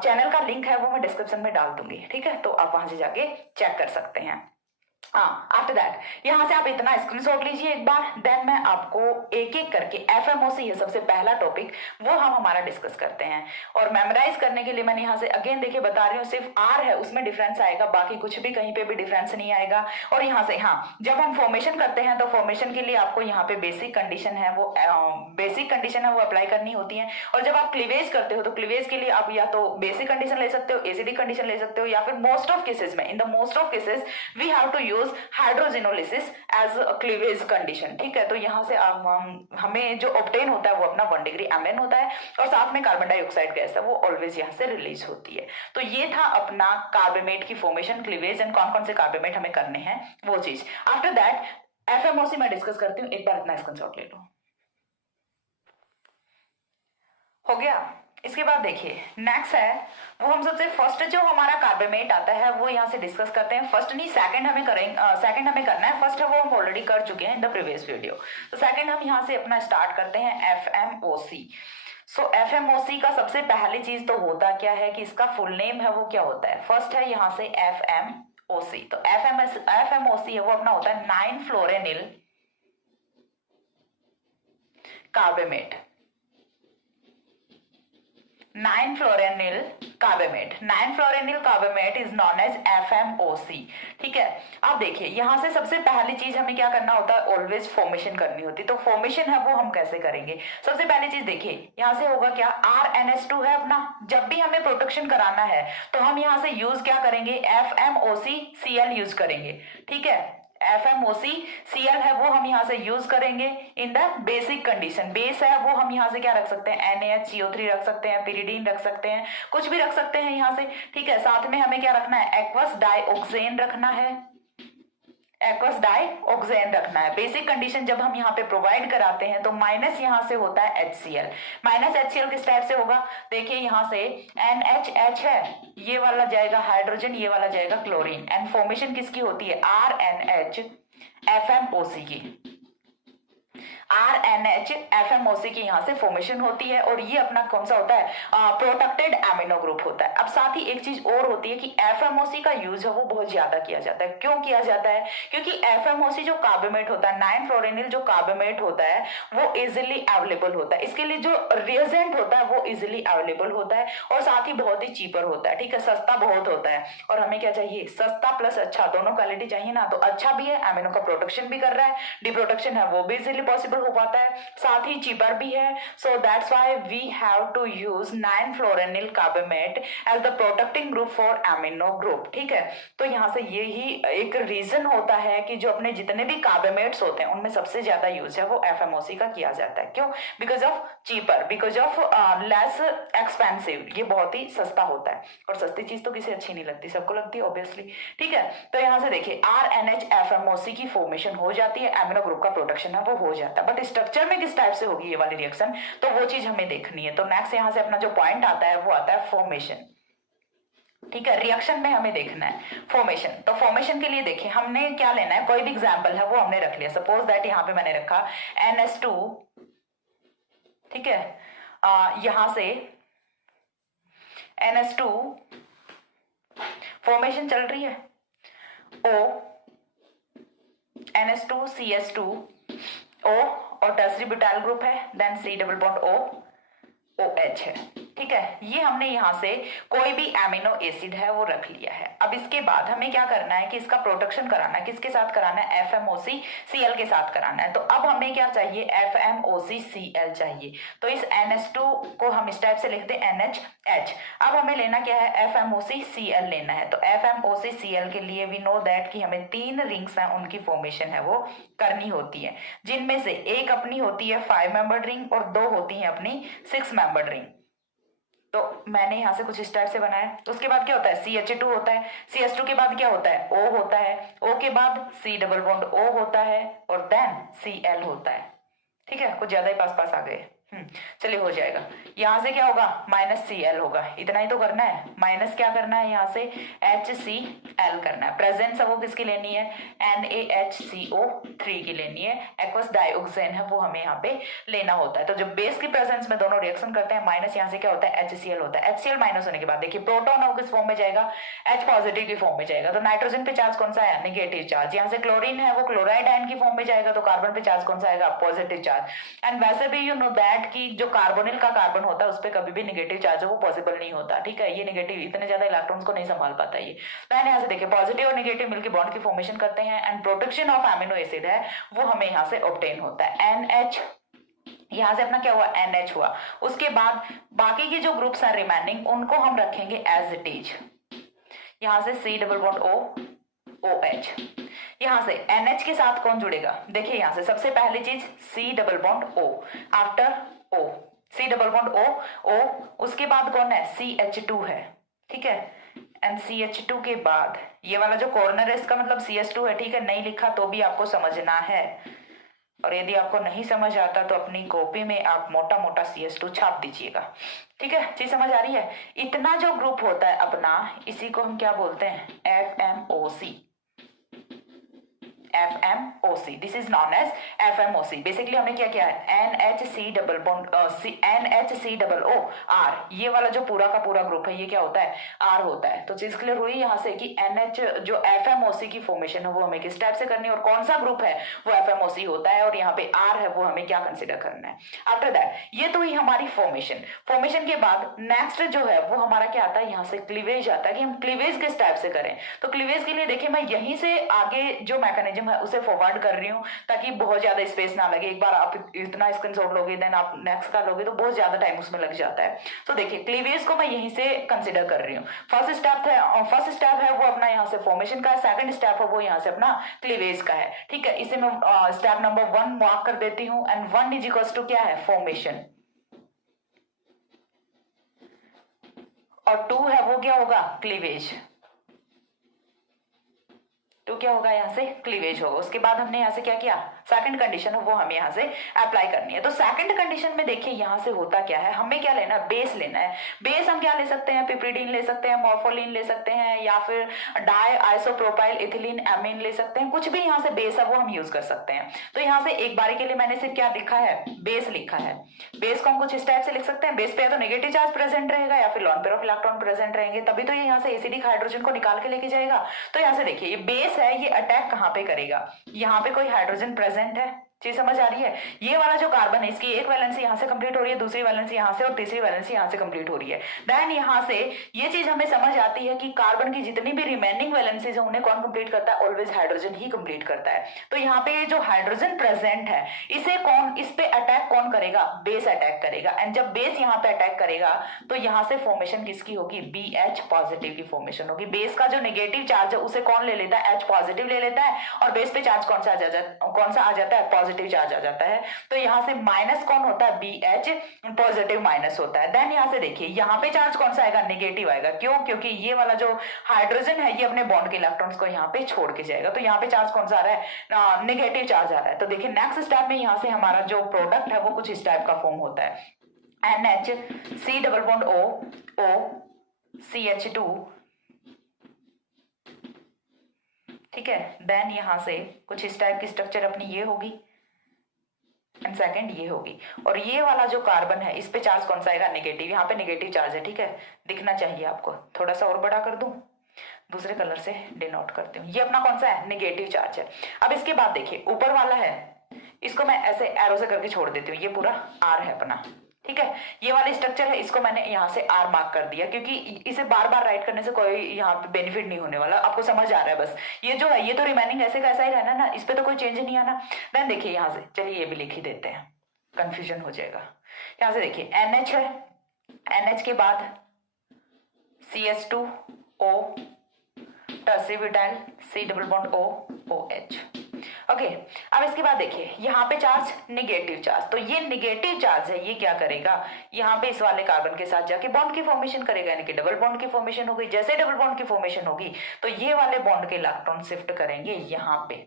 चैनल का लिंक है वो मैं डिस्क्रिप्शन में डाल दूंगी, ठीक है, तो आप वहां से जाके चेक कर सकते हैं। आफ्टर दैट यहाँ से आप इतना स्क्रीनशॉट लीजिए एक बार, देन मैं आपको एक एक करके FMOC है सबसे पहला टॉपिक, वो हम हमारा डिस्कस करते हैं। और मेमोराइज करने के लिए मैंने यहाँ से अगेन देखिए बता रही हूँ, सिर्फ R है उसमें डिफरेंस आएगा, बाकी कुछ भी कहीं पे भी डिफरेंस नहीं आएगा। और यहाँ से हाँ, जब हम फॉर्मेशन करते हैं तो फॉर्मेशन के लिए आपको यहाँ पे बेसिक कंडीशन है वो अप्लाई करनी होती है, और जब आप क्लीवेज करते हो तो क्लीवेज के लिए आप या तो बेसिक कंडीशन ले सकते हो, एसिडिक कंडीशन ले सकते हो, या फिर मोस्ट ऑफ केसेस में, in the most of cases we have to use hydrogenolysis as cleavage condition, ठीक है। तो यहाँ से हमें जो ऑब्टेन होता है वो अपना 1 डिग्री Mn होता है, और साथ में कार्बन डाइऑक्साइड गैस है वो ऑलवेज यहाँ से रिलीज होती है। तो ये था अपना कार्बामेट की फॉर्मेशन, क्लीवेज, एंड कौन कौन से कार्बामेट हमें करने हैं वो चीज। आफ्टर दैट FMOC मैं डिस्कस करती हूँ, एक बार इतना स्क्रीनशॉट ले लो, हो गया। इसके बाद देखिए नेक्स्ट है वो हम सबसे फर्स्ट जो हमारा कार्बामेट आता है वो यहाँ से डिस्कस करते हैं। फर्स्ट नहीं, सेकंड हमें करेंगे, सेकंड हमें करना है, फर्स्ट है वो हम ऑलरेडी कर चुके हैं इन द प्रीवियस वीडियो। तो सेकंड हम यहाँ से अपना स्टार्ट करते हैं FMOC। सो FMOC का सबसे पहली चीज तो होता क्या है कि इसका फुल नेम है वो क्या होता है। फर्स्ट है यहाँ से FMOC, तो FMOC है वो अपना होता है 9 फ्लोरेनिल कार्बेमेट। 9 फ्लोरेनिल कार्बेमेट, 9 फ्लोरेनिल कार्बेमेट इज नॉन एज FMOC। ठीक है, अब देखिए यहाँ से सबसे पहली चीज हमें क्या करना होता है, ऑलवेज फॉर्मेशन करनी होती है। तो फॉर्मेशन है वो हम कैसे करेंगे, सबसे पहली चीज देखिए यहाँ से होगा क्या, RNH2 है अपना। जब भी हमें प्रोटेक्शन कराना है तो हम यहाँ से यूज क्या करेंगे, FMOC-Cl यूज करेंगे। ठीक है, FMOC-Cl है वो हम यहाँ से यूज करेंगे in the basic condition. Base है वो हम यहाँ से क्या रख सकते हैं, NaHCO3 रख सकते हैं, पिरिडीन रख सकते हैं, कुछ भी रख सकते हैं यहाँ से। ठीक है, साथ में हमें क्या रखना है, एक्वस डाइऑक्सेन रखना है, एक्वस डाइऑक्सेन रखना है। बेसिक कंडीशन जब हम यहाँ पे प्रोवाइड कराते हैं तो माइनस यहाँ से होता है HCl। माइनस HCl किस टाइप से होगा, देखिए यहाँ से NHH है, ये वाला जाएगा हाइड्रोजन, ये वाला जाएगा क्लोरीन, एंड फॉर्मेशन किसकी होती है, RNH FMOC की। RNH FMOC की यहाँ से फॉर्मेशन होती है और ये अपना कौन सा होता है, प्रोटेक्टेड एमिनो ग्रुप होता है। अब साथ ही एक चीज और होती है कि FMOC का यूज है वो बहुत ज्यादा किया जाता है। क्यों किया जाता है, क्योंकि FMOC जो कार्बोमेट होता है, 9 फ्लोरेनिल जो कार्बोमेट होता है वो इजिली अवेलेबल होता है। इसके लिए जो रिएजेंट होता है वो इजिली अवेलेबल होता है और साथ ही बहुत ही चीपर होता है। ठीक है, सस्ता बहुत होता है। और हमें क्या चाहिए, सस्ता प्लस अच्छा, दोनों क्वालिटी चाहिए ना। तो अच्छा भी है, एमिनो का प्रोटेक्शन भी कर रहा है, डिप्रोटेक्शन है वो भी इजिली पॉसिबल हो पाता है, साथ ही चीपर भी है। So that's why we have to use 9 fluorenyl carbamate as the protecting group for amino group. ठीक है, तो यहाँ से यही एक रीजन होता है कि जो अपने जितने भी कार्बोमेट्स होते हैं उनमें सबसे ज्यादा यूज है वो FMOC का किया जाता है। क्यों, because of cheaper, because of less expensive, ये बहुत ही सस्ता होता है। और सस्ती चीज तो किसी अच्छी नहीं लगती, सबको लगती है ऑब्वियसली। ठीक है, तो यहाँ से देखिए RNH FMOC की फॉर्मेशन हो जाती है, एमिनो ग्रुप का प्रोटेक्शन है वो हो जाता है। बट स्ट्रक्चर में किस टाइप से होगी ये वाली रिएक्शन, तो वो चीज हमें देखनी है। तो नेक्स्ट यहाँ से अपना जो पॉइंट आता है वो आता है फॉर्मेशन। ठीक है, रिएक्शन में हमें देखना है फॉर्मेशन। तो फॉर्मेशन के लिए देखिए हमने क्या लेना है, कोई भी एग्जांपल है वो हमने रख लिया। सपोज दैट यहाँ पे मैंने रखा NH2। ठीक है, यहां से NH2 फॉर्मेशन चल रही है, O NH2 CH2 O और टर्सरी ब्यूटाइल ग्रुप है, then C double bond O OH है। ठीक है, ये हमने यहाँ से कोई भी एमिनो एसिड है वो रख लिया है। अब इसके बाद हमें क्या करना है कि इसका प्रोटेक्शन कराना है, किसके साथ कराना है, FMOC-Cl के साथ कराना है। तो अब हमें क्या चाहिए, FMOC-Cl चाहिए। तो इस NH2 को हम इस टाइप से लिखते हैं NHH। अब हमें लेना क्या है, FMOC-Cl लेना है। तो FMOC-Cl के लिए वी नो दैट कि हमें 3 रिंग्स हैं, उनकी फॉर्मेशन है वो करनी होती है, जिनमें से एक अपनी होती है 5 मेंबर्ड रिंग और 2 होती है अपनी 6 मेंबर्ड रिंग। तो मैंने यहां से कुछ इस टाइप से बनाया। उसके बाद क्या होता है, CH2 होता है, CH2 के बाद क्या होता है, O होता है, O के बाद C डबल बॉन्ड O होता है और देन Cl होता है। ठीक है, कुछ ज्यादा ही पास पास आ गए। चलिए हो जाएगा। यहां से क्या होगा, -Cl होगा, इतना ही तो करना है। माइनस क्या करना है, यहाँ से HCl करना है। प्रेजेंस है वो किसकी लेनी है, NaHCO3 की लेनी है। एक्वस डाइऑक्सेन है वो हमें यहाँ पे लेना होता है। तो जब बेस की प्रेजेंस में दोनों रिएक्शन करते हैं, माइनस यहाँ से क्या होता है, HCl होता है। HCl माइनस होने के बाद देखिए प्रोटॉन है वो किस फॉर्म में जाएगा, H पॉजिटिव की फॉर्म में जाएगा। तो नाइट्रोजन पे चार्ज कौन सा है, नेगेटिव चार्ज। यहाँ से क्लोरीन है वो क्लोराइड आयन की फॉर्म में जाएगा, तो कार्बन पे चार्ज कौन सा आएगा, पॉजिटिव चार्ज। एंड वैसे भी यू नो दैट कि जो कार्बोनिल का कार्बन होता है उस पर कभी भी नेगेटिव चार्ज है वो पॉसिबल नहीं होता। ठीक है, ये नेगेटिव इतने ज्यादा इलेक्ट्रॉन्स को नहीं संभाल पाता ये। मैंने यहाँ से देखिए पॉजिटिव और नेगेटिव मिलकर बॉन्ड की फॉर्मेशन करते हैं and protection of amino acid है वो हमें यहाँ से ऑब्टेन होता है। NH यहां से अपना क्या हुआ, NH हुआ। उसके बाद बाकी के जो ग्रुप्स हैं रिमेनिंग उनको हम रखेंगे एज इट इज। यहां से C double bond O OH। यहां से NH के साथ कौन जुड़ेगा, देखिए यहां से सबसे पहली चीज C double bond O, after O C double bond O उसके बाद कौन है, CH2 है। ठीक है, एंड CH2 के बाद ये वाला जो कॉर्नर है इसका मतलब CH2 है। ठीक है, नहीं लिखा तो भी आपको समझना है, और यदि आपको नहीं समझ आता तो अपनी कॉपी में आप मोटा मोटा CH2 छाप दीजिएगा। ठीक है, चीज समझ आ रही है। इतना जो ग्रुप होता है अपना, इसी को हम क्या बोलते हैं, FMOC। FMOC, this is known as FMOC। Basically हमने क्या किया है, NHC डबल बॉन्ड NHCOOR, ये वाला जो पूरा का पूरा ग्रुप है ये क्या होता है, R होता है। तो चीज क्लियर हुई यहाँ से कि NH जो FMOC की फॉर्मेशन है वो हमें किस टाइप से करनी है और कौन सा ग्रुप है वो FMOC होता है, और यहाँ पे R है वो हमें क्या कंसिडर करना है। आफ्टर दैट ये तो हुई हमारी फॉर्मेशन के बाद नेक्स्ट जो है वो हमारा क्या आता है, यहाँ से क्लीवेज आता है कि हम क्लीवेज किस टाइप से करें। तो क्लीवेज के लिए देखिए मैं यहीं से आगे जो मैकेनिज्म है उसे फॉरवर्ड कर रही हूँ ताकि बहुत ज्यादा स्पेस ना लगे। एक बार आप इतना स्क्रीनशॉट लोगे देन आप नेक्स्ट का लोगे तो बहुत ज्यादा टाइम उसमें लग जाता है। तो देखिए क्लीवेज को मैं यहीं से कंसिडर कर रही हूँ। फर्स्ट स्टेप है वो अपना यहाँ से फॉर्मेशन का है, सेकंड स्टेप है वो यहाँ से अपना क्लीवेज का है। ठीक है, इसे मैं स्टेप नंबर 1 मार्क कर देती हूँ, एंड 1 इज इक्वल टू क्या है, फॉर्मेशन, और 2 है वो क्या होगा, क्लीवेज। 2 क्या होगा, यहाँ से क्लीवेज होगा। उसके बाद हमने यहाँ से क्या किया, सेकंड कंडीशन है वो हमें यहाँ से अप्लाई करनी है। तो सेकंड कंडीशन में देखिए यहाँ से होता क्या है, हमें क्या लेना है, बेस लेना है। बेस हम क्या ले सकते हैं, पिप्रिडीन ले सकते हैं, मॉर्फोलिन ले सकते हैं, या फिर डाई आइसोप्रोपाइल इथिलीन एमीन ले सकते हैं, कुछ भी यहाँ से बेस है वो हम यूज कर सकते हैं। तो यहाँ से एक बारी के लिए मैंने सिर्फ क्या लिखा है, बेस लिखा है। बेस को हम कुछ इस टाइप से लिख सकते हैं, बेस पे या तो नेगेटिव चार्ज प्रेजेंट रहेगा या फिर lone pair of electron present रहेंगे, तभी तो ये यहाँ से एसिडिक हाइड्रोजन को निकाल के लेके जाएगा। तो यहाँ से देखिए ये बेस है, ये अटैक कहाँ पे करेगा, यहाँ पे कोई हाइड्रोजन प्रेजेंट है, चीज समझ आ रही है। ये वाला जो कार्बन है इसकी एक वैलेंसी यहाँ से कंप्लीट हो रही है, दूसरी वैलेंसी यहाँ से, और तीसरी वैलेंसी यहाँ से कंप्लीट हो रही है। देन यहाँ से ये चीज हमें समझ आती है कि कार्बन की जितनी भी रिमेनिंग वैलेंसीज है उन्हें कौन कंप्लीट करता है, ऑलवेज हाइड्रोजन ही कंप्लीट करता है। तो यहाँ पे जो हाइड्रोजन प्रेजेंट है इसे कौन, इस पे अटैक कौन करेगा, बेस अटैक करेगा। एंड जब बेस यहाँ पे अटैक करेगा तो यहाँ से फॉर्मेशन किसकी होगी, BH पॉजिटिव की फॉर्मेशन होगी। बेस का जो नेगेटिव चार्ज है उसे कौन ले लेता है, H पॉजिटिव ले लेता है, और बेस पे चार्ज कौन सा आ जाता है, पॉजिटिव चार्ज आ जाता है। तो यहां से माइनस कौन होता है, BH, पॉजिटिव माइनस होता है। देन यहां से देखिए यहां पे चार्ज कौन सा आएगा, नेगेटिव आएगा। क्यों, क्योंकि ये वाला जो हाइड्रोजन है ये अपने बॉन्ड के इलेक्ट्रॉन्स को यहाँ पे छोड़ के जाएगा। तो यहाँ पे चार्ज कौन सा आ रहा है, नेगेटिव चार्ज आ रहा है। तो देखिए नेक्स्ट स्टेप में यहाँ से हमारा जो प्रोडक्ट है वो कुछ इस टाइप का फॉर्म होता है, NHC double bond O CH2। ठीक है, देन यहां से कुछ इस टाइप की स्ट्रक्चर अपनी ये होगी, एंड सेकंड ये होगी। और ये वाला जो कार्बन है इस पे चार्ज कौन सा आएगा, नेगेटिव। यहाँ पे नेगेटिव चार्ज है, ठीक है, दिखना चाहिए आपको। थोड़ा सा और बड़ा कर दूं, दूसरे कलर से डिनोट करती हूँ। ये अपना कौन सा है, नेगेटिव चार्ज है। अब इसके बाद देखिए ऊपर वाला है, इसको मैं ऐसे एरो से करके छोड़ देती हूँ, ये पूरा R है अपना। ठीक है, ये वाला स्ट्रक्चर है, इसको मैंने यहाँ से R मार्क कर दिया क्योंकि इसे बार बार राइट करने से कोई यहाँ पे बेनिफिट नहीं होने वाला। आपको समझ आ रहा है बस, ये जो है ये तो रिमेनिंग ऐसे का ऐसा ही रहना ना, इस पे तो कोई चेंज नहीं आना। देन देखिए यहाँ से, चलिए ये भी लिख ही देते हैं, कंफ्यूजन हो जाएगा। यहाँ से देखिए NH है, NH के बाद CH2O टर्सिब्यूटाइल C double bond O OH। Okay, अब इसके बाद देखिए यहाँ पे चार्ज नेगेटिव चार्ज, तो ये नेगेटिव चार्ज है, ये क्या करेगा, यहाँ पे इस वाले कार्बन के साथ जाके बॉन्ड की फॉर्मेशन करेगा, यानी कि डबल बॉन्ड की फॉर्मेशन हो गई। जैसे डबल बॉन्ड की फॉर्मेशन होगी तो ये वाले बॉन्ड के इलेक्ट्रॉन शिफ्ट करेंगे यहाँ पे।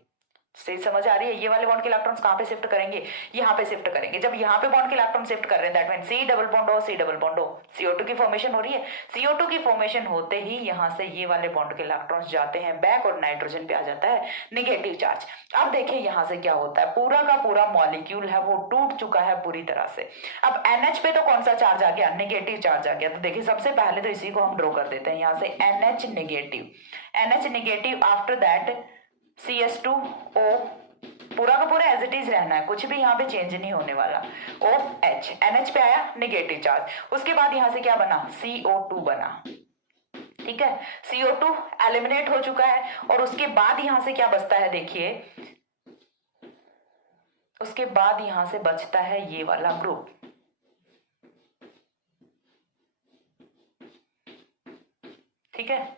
सही समझ आ रही है, ये वाले बॉन्ड के इलेक्ट्रॉन्स कहाँ पे शिफ्ट करेंगे, यहाँ पे शिफ्ट करेंगे। जब यहाँ पे बॉन्ड के इलेक्ट्रॉन शिफ्ट कर रहे हैं that mean C double bond O C double bond O, CO2 की फॉर्मेशन हो रही है। CO2 की फॉर्मेशन होते ही यहाँ से ये वाले बॉन्ड के इलेक्ट्रॉन्स जाते हैं बैक और नाइट्रोजन पे आ जाता है नेगेटिव चार्ज। अब देखिए यहाँ से क्या होता है, पूरा का पूरा मॉलिक्यूल है वो टूट चुका है पूरी तरह से। अब NH पे तो कौन सा चार्ज आ गया, नेगेटिव चार्ज आ गया। तो देखिए सबसे पहले तो इसी को हम ड्रॉ कर देते हैं, यहाँ से NH negative, after that CH2O, पूरा का पूरा एज इट इज रहना है, कुछ भी यहाँ पे चेंज नहीं होने वाला। OH, NH पे आया नेगेटिव चार्ज। उसके बाद यहाँ से क्या बना, CO2 बना। ठीक है, CO2 एलिमिनेट हो चुका है, और उसके बाद यहाँ से क्या बचता है, देखिए उसके बाद यहाँ से बचता है ये वाला ग्रुप। ठीक है,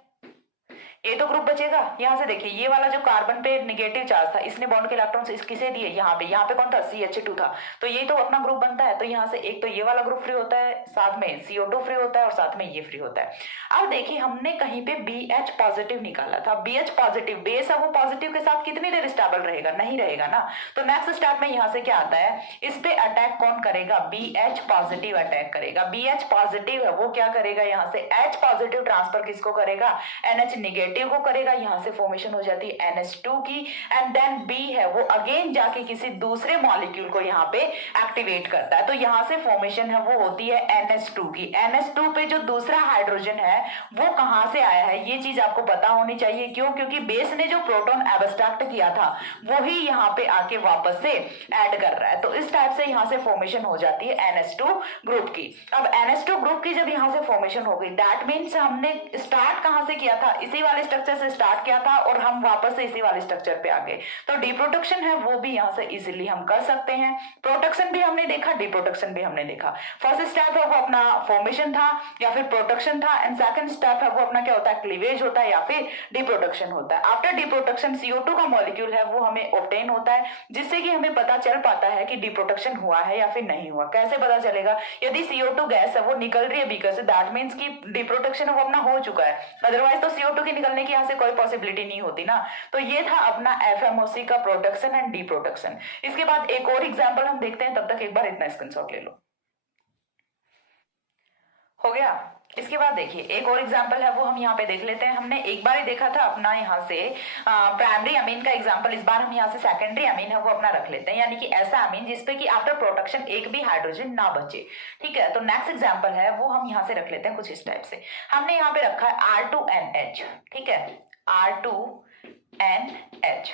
ये तो ग्रुप बचेगा। यहाँ से देखिए ये वाला जो कार्बन पे नेगेटिव चार्ज था, इसने बॉन्ड के इलेक्ट्रॉन्स किसे दिए, यहाँ पे कौन था, CH2 था। तो ये तो अपना ग्रुप बनता है। तो यहाँ से एक तो ये वाला ग्रुप फ्री होता है, साथ में CO2 फ्री होता है, और साथ में ये फ्री होता है। अब देखिए हमने कहीं पे BH पॉजिटिव निकाला था, BH पॉजिटिव बेस है वो पॉजिटिव के साथ कितनी देर स्टेबल रहेगा, नहीं रहेगा ना। तो नेक्स्ट स्टेप में यहाँ से क्या आता है, इस पे अटैक कौन करेगा, BH पॉजिटिव अटैक करेगा। BH पॉजिटिव है वो क्या करेगा, यहाँ से H पॉजिटिव ट्रांसफर किसको करेगा, NH नेगेटिव नेगेटिव को करेगा, यहाँ से फॉर्मेशन हो जाती है NH2 की, एंड देन B है वो अगेन जाके किसी दूसरे मॉलिक्यूल को यहाँ पे एक्टिवेट करता है, तो यहाँ से फॉर्मेशन है वो होती है NH2 की। NH2 पे जो दूसरा हाइड्रोजन है वो कहाँ से आया है, ये चीज आपको पता होनी चाहिए। क्यों? क्योंकि बेस ने जो प्रोटॉन एब्स्ट्रैक्ट किया था वो ही यहाँ पे आके वापस से ऐड कर रहा है, तो इस टाइप से यहाँ से फॉर्मेशन हो जाती है NH2 ग्रुप की। अब NH2 ग्रुप की जब यहाँ से फॉर्मेशन हो गई, दैट मीन्स हमने स्टार्ट कहाँ से किया था, इसी वाले स्ट्रक्चर से स्टार्ट किया था और हम वापस से इसी वाले स्ट्रक्चर पे आ गए, तो डिप्रोडक्शन है वो भी यहाँ से इजीली हम कर सकते हैं। प्रोटेक्शन भी हमने देखा, डिप्रोडक्शन भी हमने देखा। फर्स्ट स्टेप है वो अपना फॉर्मेशन था या फिर प्रोटेक्शन था, एंड सेकंड स्टेप है वो अपना क्या होता है, क्लीवेज होता है या फिर डिप्रोडक्शन होता है। आफ्टर डिप्रोडक्शन CO2 का मॉलिक्यूल है वो हमें ऑब्टेन होता है, जिससे कि हमें पता चल पाता है कि डिप्रोडक्शन हुआ है या फिर नहीं हुआ। कैसे पता चलेगा? यदि CO2 गैस है वो निकल रही है बीकर से, दैट मीन्स कि डिप्रोडक्शन है वो अपना हो चुका है, अदरवाइज तो CO2 के निकलने की यहाँ से कोई पॉसिबिलिटी नहीं होती ना। तो ये था अपना FMOC का प्रोडक्शन एंड डिप्रोडक्शन। इसके बाद एक और एग्जांपल हम देखते हैं, तब तक एक बार इतना स्क्रीनशॉट ले लो। हो गया? इसके बाद देखिए एक और एग्जांपल है वो हम यहाँ पे देख लेते हैं। हमने एक बार ही देखा था अपना यहाँ से प्राइमरी अमीन का एग्जांपल, इस बार हम यहाँ से सेकेंडरी अमीन है वो अपना रख लेते हैं, यानी कि ऐसा अमीन जिसपे कि आफ्टर प्रोडक्शन एक भी हाइड्रोजन ना बचे। ठीक है, तो नेक्स्ट एग्जांपल है वो हम यहाँ से रख लेते हैं कुछ इस टाइप से। हमने यहाँ पे रखा है R2NH। ठीक है, R2NH।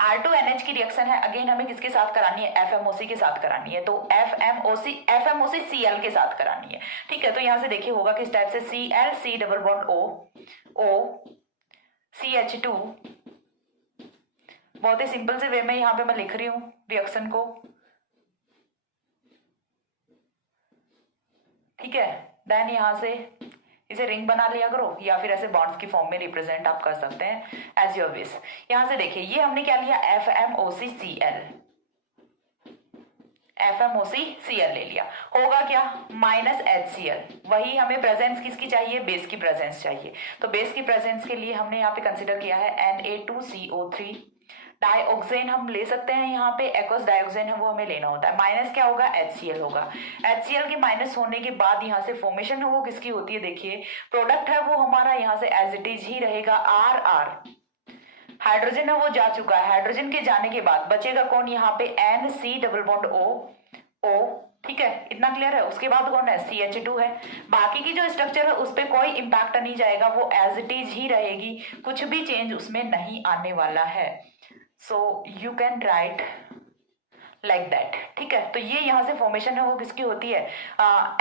R2NH की रिएक्शन है अगेन हमें किसके साथ करानी है, FMOC के साथ करानी है, तो FMOC Cl के साथ करानी है। ठीक है, तो यहां से देखिए होगा किस टाइप से, Cl C double bond O CH2। बहुत ही सिंपल से वे में यहाँ पे मैं लिख रही हूं रिएक्शन को। ठीक है, देन यहां से इसे रिंग बना लिया करो या फिर ऐसे बॉन्ड्स की फॉर्म में रिप्रेजेंट आप कर सकते हैं एज योर विश। यहां से देखिए ये हमने क्या लिया, FMOCCl ले लिया, होगा क्या, -HCl। वही हमें प्रेजेंस किसकी चाहिए, बेस की प्रेजेंस चाहिए, तो बेस की प्रेजेंस के लिए हमने यहाँ पे कंसिडर किया है Na2CO3। डाइऑक्सेन हम ले सकते हैं, यहाँ पे एक्वस डाइऑक्सेन है वो हमें लेना होता है, माइनस क्या होगा, HCl होगा। HCl के माइनस होने के बाद यहाँ से फॉर्मेशन है वो किसकी होती है, देखिए प्रोडक्ट है वो हमारा यहाँ से एज इट इज ही रहेगा RR। हाइड्रोजन है वो जा चुका है, हाइड्रोजन के जाने के बाद बचेगा कौन, यहाँ पे NC डबल बॉन्ड O। ठीक है, इतना क्लियर है। उसके बाद कौन है, CH2 है। बाकी की जो स्ट्रक्चर है उस पर कोई इंपैक्ट नहीं जाएगा, वो एज इट इज ही रहेगी, कुछ भी चेंज उसमें नहीं आने वाला है। So you can write like that. ठीक है, तो ये यहाँ से फॉर्मेशन है वो किसकी होती है,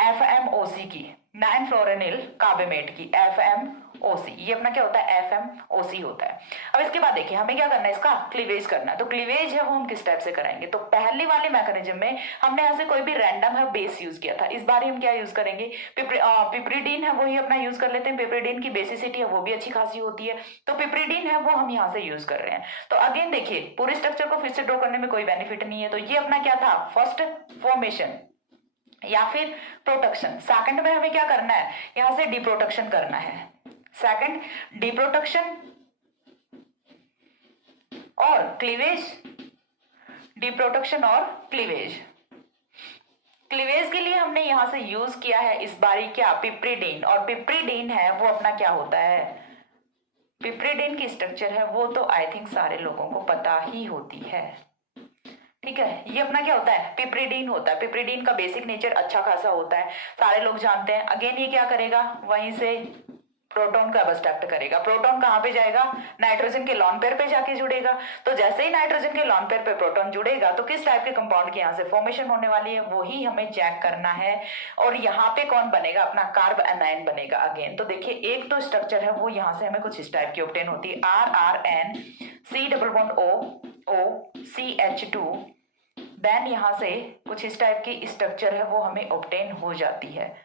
FMOC की, 9 फ्लोरेनिल कार्बेमेट की, FMOC। ये अपना क्या होता है, FMOC होता है। अब इसके बाद देखिए हमें क्या करना है, इसका क्लीवेज करना है। तो क्लीवेज है वो हम किस टाइप से कराएंगे, तो पहले वाले मैकेनिज्म में हमने यहाँ से कोई भी रैंडम है बेस यूज किया था, इस बार हम क्या यूज करेंगे, पिप्रिडीन है वो ही अपना यूज कर लेते हैं। पिप्रिडीन की बेसिसिटी है वो भी अच्छी खासी होती है, तो पिप्रिडीन है वो हम यहाँ से यूज कर रहे हैं। तो अगेन देखिए पूरे स्ट्रक्चर को फिर से ड्रॉ करने में कोई बेनिफिट नहीं है, तो ये अपना क्या था, फर्स्ट फॉर्मेशन या फिर प्रोटेक्शन। सेकंड में हमें क्या करना है, यहां से डिप्रोटेक्शन करना है, सेकंड डिप्रोटेक्शन और क्लीवेज, डिप्रोटेक्शन और क्लीवेज। क्लीवेज के लिए हमने यहां से यूज किया है इस बारी क्या, पिप्रिडीन, और पिप्रिडीन है वो अपना क्या होता है, पिप्रिडीन की स्ट्रक्चर है वो तो आई थिंक सारे लोगों को पता ही होती है। ठीक है, ये अपना क्या होता है, पिप्रिडीन होता है। पिप्रिडीन का बेसिक नेचर अच्छा खासा होता है, सारे लोग जानते हैं। अगेन ये क्या करेगा, वहीं से प्रोटॉन का एब्स्ट्रैक्ट करेगा। प्रोटॉन कहाँ पे जाएगा, नाइट्रोजन के लॉन पेयर पे जाके जुड़ेगा। तो जैसे ही नाइट्रोजन के लॉन पेयर पे प्रोटॉन जुड़ेगा तो किस टाइप के कंपाउंड की यहाँ से फॉर्मेशन होने वाली है वो ही हमें चेक करना है। और यहाँ पे कौन बनेगा, अपना कार्ब एनाइन बनेगा अगेन। तो देखिए एक तो स्ट्रक्चर है वो यहाँ से हमें कुछ इस टाइप की ऑब्टेन होती है, RRN C double bond O CH2। Then यहाँ से कुछ इस टाइप की स्ट्रक्चर है वो हमें ऑब्टेन हो जाती है।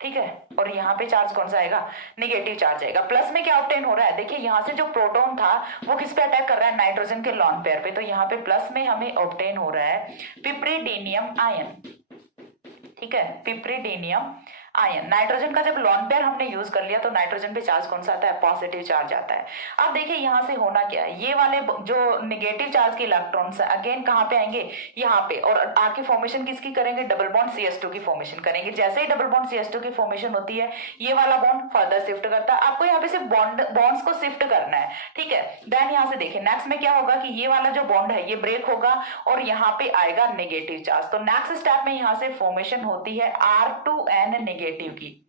ठीक है, और यहाँ पे चार्ज कौन सा आएगा, निगेटिव चार्ज आएगा। प्लस में क्या ऑब्टेन हो रहा है, देखिए यहाँ से जो प्रोटॉन था वो किस पे अटैक कर रहा है, नाइट्रोजन के लॉन पेयर पे। तो यहाँ पे प्लस में हमें ऑब्टेन हो रहा है पिप्रिडीनियम आयन। ठीक है, पिप्रिडीनियम आयन। नाइट्रोजन का जब लॉन पेयर हमने यूज कर लिया तो नाइट्रोजन पे चार्ज कौन सा आता है, पॉजिटिव चार्ज आता है। अब देखिए यहाँ से होना क्या है, ये वाले जो निगेटिव चार्ज के इलेक्ट्रॉन्स है अगेन कहाँ पे आएंगे, यहाँ पे, और आके फॉर्मेशन किसकी करेंगे, डबल बॉन्ड CH2 की फॉर्मेशन करेंगे। जैसे ही डबल बॉन्ड CH2 की फॉर्मेशन होती है ये वाला बॉन्ड फर्दर शिफ्ट करता है। आपको यहाँ पे सिर्फ बॉन्ड्स को शिफ्ट करना है, ठीक है। देन यहाँ से देखिए नेक्स्ट में क्या होगा कि ये वाला जो बॉन्ड है ये ब्रेक होगा और यहाँ पे आएगा नेगेटिव चार्ज। तो नेक्स्ट स्टेप में यहाँ से फॉर्मेशन होती है R2N नेगेटिव की,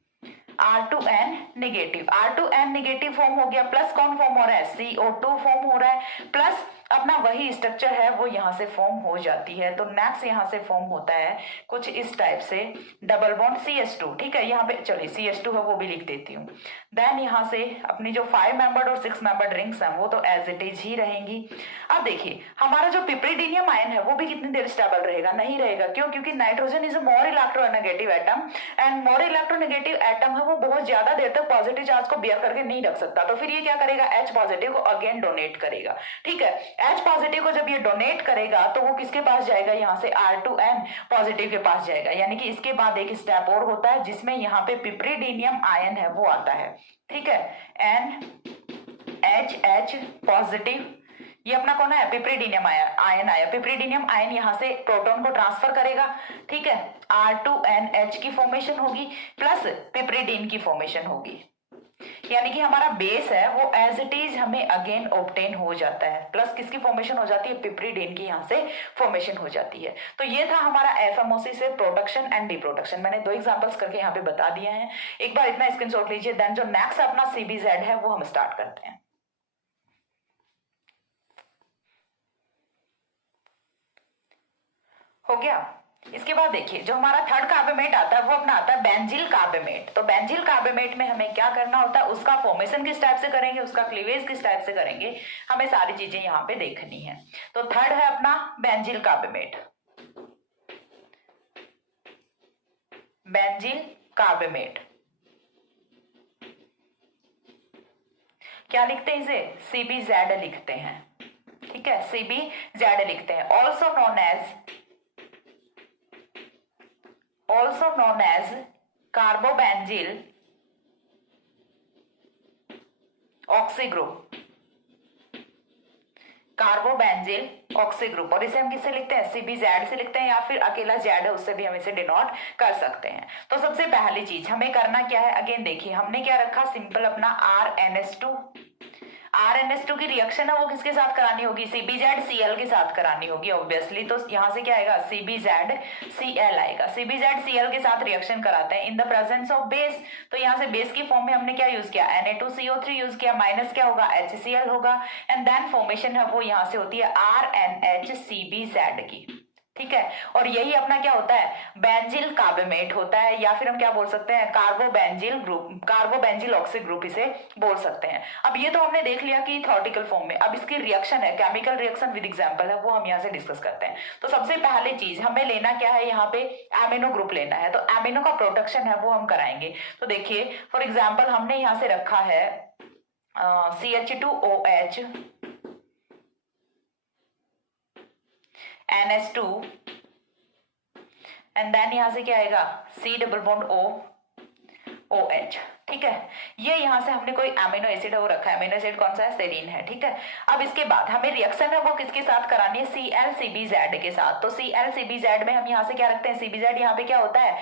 R2N negative. R2N negative form हो गया, प्लस कौन फॉर्म हो रहा है, CO2 फॉर्म हो रहा है, प्लस अपना वही स्ट्रक्चर है वो यहाँ से फॉर्म हो जाती है। तो नेक्स्ट यहाँ से फॉर्म होता है कुछ इस टाइप से डबल बॉन्ड CH2, ठीक है। यहाँ पे चलिए CH2 है वो भी लिख देती हूँ। देन यहाँ से अपनी जो 5 मेंबर्ड और 6 मेंबर्ड रिंग्स हैं वो तो एज इट इज ही रहेंगी। अब देखिए हमारा जो पिपरिडीनियम आयन है वो भी कितनी देर स्टेबल रहेगा, नहीं रहेगा। क्यों, क्योंकि nitrogen is a more electronegative atom and more electronegative atom है वो बहुत ज्यादा देर तक पॉजिटिव चार्ज को बियर करके नहीं रख सकता। तो फिर ये क्या करेगा, H पॉजिटिव को अगेन डोनेट करेगा, ठीक है। H पॉजिटिव को जब ये डोनेट करेगा तो वो किसके पास जाएगा, यहाँ से R2N पॉजिटिव के पास जाएगा। यानी कि इसके बाद एक स्टेप और होता है जिसमें यहाँ पे पिपरिडीनियम आयन है वो आता है, ठीक है। NHH पॉजिटिव, ये अपना कौन है, पिपरिडीनियम आयन आया। पिपरिडीनियम आयन यहाँ से प्रोटॉन को ट्रांसफर करेगा, ठीक है। R2NH की फॉर्मेशन होगी प्लस पिपरिडीन की फॉर्मेशन होगी। यानी कि हमारा बेस है वो एज इट इज हमें अगेन ऑब्टेन हो जाता है, प्लस किसकी फॉर्मेशन हो जाती है, पिपरिडीन की यहाँ से फॉर्मेशन हो जाती है। तो ये था हमारा FMOC से प्रोडक्शन एंड डिप्रोडक्शन। मैंने 2 एग्जांपल्स करके यहाँ पे बता दिए हैं। एक बार इतना स्क्रीनशॉट लीजिए। देन जो नेक्स्ट अपना CBZ है वो हम स्टार्ट करते हैं। हो गया। इसके बाद देखिए जो हमारा थर्ड कार्बोमेट आता है वो अपना आता है बेंजिल कार्बोमेट। तो बेंजिल कार्बोमेट में हमें क्या करना होता है, उसका फॉर्मेशन किस टाइप से करेंगे, उसका क्लीवेज किस टाइप से करेंगे, हमें सारी चीजें यहाँ पे देखनी है। तो थर्ड है अपना बेंजिल कार्बोमेट। बेंजिल कार्बोमेट क्या लिखते हैं, इसे CBZ लिखते हैं, ठीक है। CBZ लिखते हैं। Also known as carbobenzyl oxy group, carbobenzyl oxy group. और इसे हम किससे लिखते हैं, CBZ से लिखते हैं, या फिर अकेला Z है उससे भी हम इसे डिनोट कर सकते हैं। तो सबसे पहली चीज हमें करना क्या है, अगेन देखिए हमने क्या रखा, सिंपल अपना RNS2 की रिएक्शन है वो किसके साथ करानी होगी, CBZCl के साथ करानी होगी ऑब्वियसली। तो यहाँ से क्या आएगा, CBZCl आएगा। CBZCl के साथ रिएक्शन कराते हैं in the presence of base. तो यहाँ से बेस की फॉर्म में हमने क्या यूज किया, Na2CO3 यूज किया, माइनस क्या होगा, HCl होगा। एंड देन फॉर्मेशन है वो यहाँ से होती है RNHCBZ की, ठीक है। और यही अपना क्या होता है, बेंजिल कार्बोमेट होता है, या फिर हम क्या बोल सकते हैं, कार्बोबेंजिल ग्रुप, कार्बोबेंजिल ऑक्सी ग्रुप इसे बोल सकते हैं। अब ये तो हमने देख लिया कि थ्योरेटिकल फॉर्म में। अब इसकी रिएक्शन है, केमिकल रिएक्शन विद एग्जांपल है, वो हम यहाँ से डिस्कस करते हैं। तो सबसे पहले चीज हमें लेना क्या है, यहाँ पे एमिनो ग्रुप लेना है। तो एमिनो का प्रोटेक्शन है वो हम कराएंगे। तो देखिए फॉर एग्जाम्पल हमने यहाँ से रखा है CH2OH NH2 एंड देन यहां से क्या आएगा, C डबल बॉन्ड OH, ठीक है। ये यहां से हमने कोई अमीनो एसिड है वो रखा है। अमीनो एसिड कौन सा है, सेरीन है, ठीक है। अब इसके बाद हमें रिएक्शन है वो किसके साथ करानी है, ClCbZ के साथ। तो ClCbZ में हम यहाँ से क्या रखते हैं, CbZ यहाँ पे क्या होता है,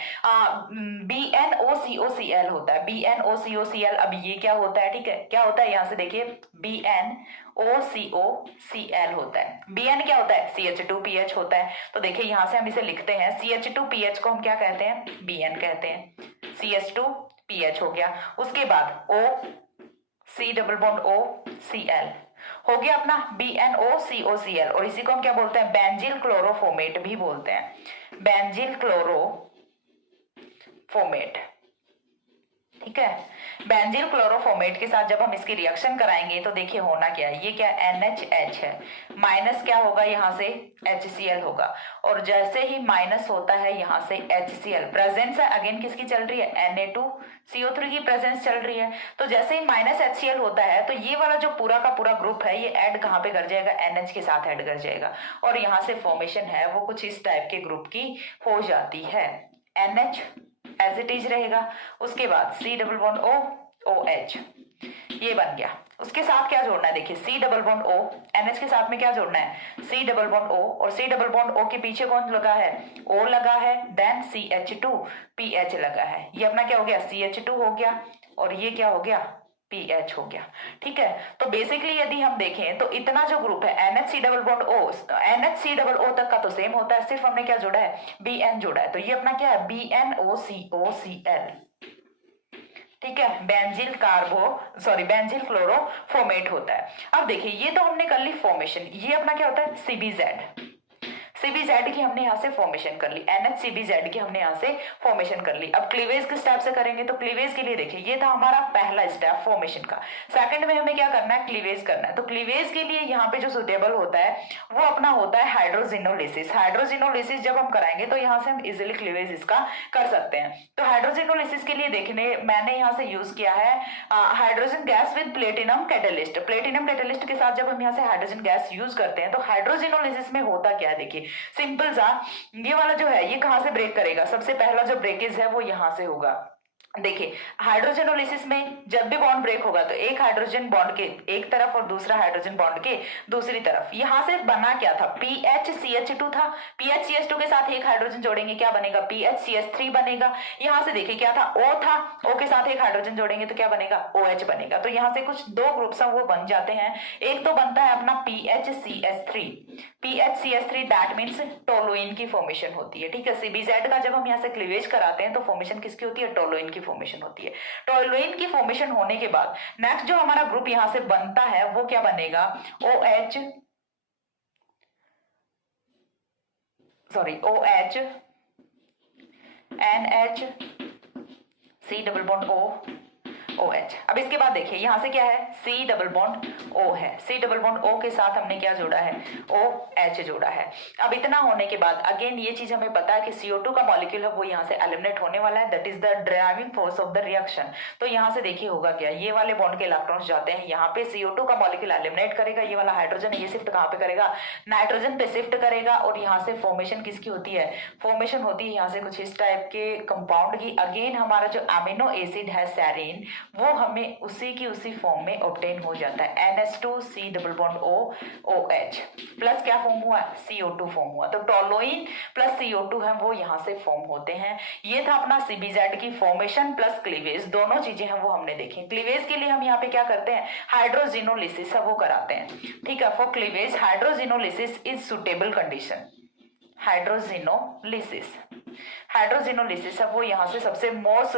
BnOCOCl होता है, BnOCOCl। अब ये क्या होता है, ठीक है, क्या होता है, यहाँ से देखिए BnOCOCl होता है। Bn क्या होता है, CH2PH होता है। तो देखिए यहाँ से हम इसे लिखते हैं, CH2PH को हम क्या कहते हैं, Bn कहते हैं। CH2PH हो गया। उसके बाद O C double bond OCl हो गया अपना BnOCOCl। और इसी को हम क्या बोलते हैं, बेंजिल क्लोरोफोमेट भी बोलते हैं, बेंजिल क्लोरोफोमेट, ठीक है। बेंजिल क्लोरोफोमेट के साथ जब हम इसकी रिएक्शन कराएंगे तो देखिए होना क्या है, ये क्या NHH है, माइनस क्या होगा, यहाँ से HCl होगा। और जैसे ही माइनस होता है यहाँ से HCl, प्रेजेंस है अगेन किसकी चल रही है, Na2CO3 की प्रेजेंस चल रही है। तो जैसे ही माइनस HCl होता है तो ये वाला जो पूरा का पूरा ग्रुप है ये ऐड कहाँ पे कर जाएगा, NH के साथ ऐड कर जाएगा। और यहाँ से फॉर्मेशन है वो कुछ इस टाइप के ग्रुप की हो जाती है, NH एज इट इज रहेगा। उसके बाद C double bond O OH, ये बन गया। उसके साथ क्या जोड़ना है, देखिए C double bond O, NH के साथ में क्या जोड़ना है, C डबल बॉन्ड O, और C डबल बॉन्ड O के पीछे कौन लगा है, O लगा है, देन CH2 PH लगा है। ये अपना क्या हो गया, CH2 हो गया, और ये क्या हो गया, PH हो गया। ठीक है, तो बेसिकली यदि हम देखें तो इतना जो ग्रुप है NHC double bond O, NHC double O तक का तो सेम होता है, सिर्फ हमने क्या जोड़ा है, BN जोड़ा है। तो ये अपना क्या है, BNOCOCl। ठीक है, बेंजिल बेंजिल क्लोरोफोमेट होता है। अब देखिए ये तो हमने कर ली फॉर्मेशन, ये अपना क्या होता है, CBZ की हमने यहाँ से फॉर्मेशन कर ली, NHCBZ की हमने यहाँ से फॉर्मेशन कर ली। अब क्लीवेज किस टाइप से करेंगे, तो क्लीवेज के लिए देखिए ये था हमारा पहला स्टेप फॉर्मेशन का। सेकंड में हमें क्या करना है, क्लीवेज करना है। तो क्लीवेज के लिए यहाँ पे जो सुटेबल होता है वो अपना होता है हाइड्रोजिनोलिसिस। हाइड्रोजिनोलिसिस जब हम कराएंगे तो यहाँ से हम इजिली क्लीवेज इसका कर सकते हैं। तो हाइड्रोजिनोलिसिस के लिए देखने मैंने यहाँ से यूज किया है hydrogen gas with platinum catalyst. Platinum catalyst के साथ जब हम यहाँ से हाइड्रोजन गैस यूज करते हैं तो हाइड्रोजिनोलिसिस में होता क्या है, देखिए सिंपल सा, ये वाला जो है ये कहां से ब्रेक करेगा, सबसे पहला जो ब्रेकेज है वो यहां से होगा। देखिए हाइड्रोजनोलिसिस में जब भी बॉन्ड ब्रेक होगा तो एक हाइड्रोजन बॉन्ड के एक तरफ और दूसरा हाइड्रोजन बॉन्ड के दूसरी तरफ, यहां से बना क्या था, PHCH2 था। PHCH2 के साथ एक हाइड्रोजन जोड़ेंगे क्या बनेगा, PHCH3 बनेगा। यहां से देखिए क्या था, O था, O के साथ एक हाइड्रोजन जोड़ेंगे तो क्या बनेगा, OH बनेगा। तो यहां से कुछ दो ग्रुप्स वो बन जाते हैं। एक तो बनता है अपना PHCH3 दैट मीन्स टोलुइन की फॉर्मेशन होती है। ठीक है, CBZ का जब हम यहाँ से क्लीवेज कराते हैं तो फॉर्मेशन किसकी होती है, टोलुइन की फॉर्मेशन होती है। टोलुइन की फॉर्मेशन होने के बाद नेक्स्ट जो हमारा ग्रुप यहां से बनता है वो क्या बनेगा, OH NH C double bond OH। अब इसके बाद देखिए यहां से क्या है, C डबल बॉन्ड O है, C डबल बॉन्ड O के साथ हमने क्या जोड़ा है, OH जोड़ा है। अब इतना होने के बाद अगेन ये चीज हमें पता है कि CO2 का मॉलिक्यूल है वो यहाँ से एलिमिनेट होने वाला है, that is the driving force of the reaction. तो यहाँ से देखिए होगा क्या, ये वाले बॉन्ड के इलेक्ट्रॉन्स जाते हैं यहाँ पे, CO2 का मॉलिक्यूल एलिमिनेट करेगा, ये वाला हाइड्रोजन ये शिफ्ट कहाँ पे करेगा, नाइट्रोजन पे शिफ्ट करेगा, और यहाँ से फॉर्मेशन किसकी होती है, फॉर्मेशन होती है यहाँ से कुछ इस टाइप के कंपाउंड की। अगेन हमारा जो अमीनो एसिड है सेरीन वो हमें उसी की उसी फॉर्म में ऑब्टेन हो जाता है, NH2C double bond OH plus क्या फॉर्म हुआ, CO2 फॉर्म हुआ। तो टोलुइन प्लस CO2 है वो यहाँ से फॉर्म होते हैं। ये था अपना CBZ की फॉर्मेशन प्लस क्लीवेज, दोनों चीजें हैं वो हमने देखी। क्लीवेज के लिए हम यहाँ पे क्या करते हैं, हाइड्रोजिनोलिसिस है वो कराते हैं। ठीक है, for cleavage hydrogenolysis is suitable condition. Hydrogenolysis है वो यहाँ से सबसे मोस्ट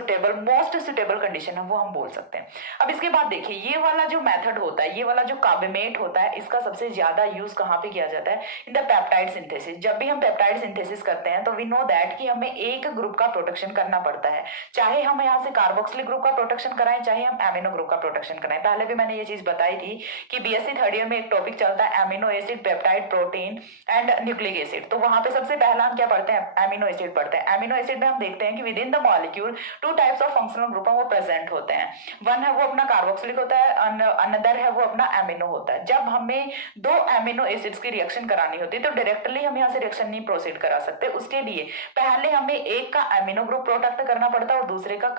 सुटेबल कंडीशन है वो हम बोल सकते हैं। अब इसके बाद देखिए ये वाला जो मेथड होता है, ये वाला जो कार्बामेट होता है, इसका सबसे ज्यादा यूज कहाँ पे किया जाता है, इन द पेप्टाइड सिंथेसिस। जब भी हम पेप्टाइड सिंथेसिस करते हैं तो वी नो दैट कि हमें एक ग्रुप का प्रोटेक्शन करना पड़ता है, चाहे हम यहाँ से कार्बोक्सिलिक ग्रुप का प्रोटेक्शन कराएं चाहे हम एमिनो ग्रुप का प्रोटेक्शन कराएं। पहले भी मैंने ये चीज बताई थी कि BSc थर्ड ईयर में एक टॉपिक चलता है amino acid, peptide, protein and nucleic acid. तो वहां पे सबसे पहला हम क्या पढ़ते हैं, एमिनो एसिड पढ़ते हैं। एमिनो एसिड में हम देखते हैं कि with in the molecule two types of functional group वो प्रेजेंट होते हैं। वन है वो अपना कार्बोक्सिलिक होता है, अनदर है वो अपना एमिनो होता है। जब हमें दो एमिनो एसिड्स की रिएक्शन करानी होती है तो डायरेक्टली हम यहाँ से रिएक्शन नहीं प्रोसीड करा सकते, उसके लिए पहले हमें एक का एमिनो ग्रुप प्रोटेक्ट करना पड़ता है और दूसरे का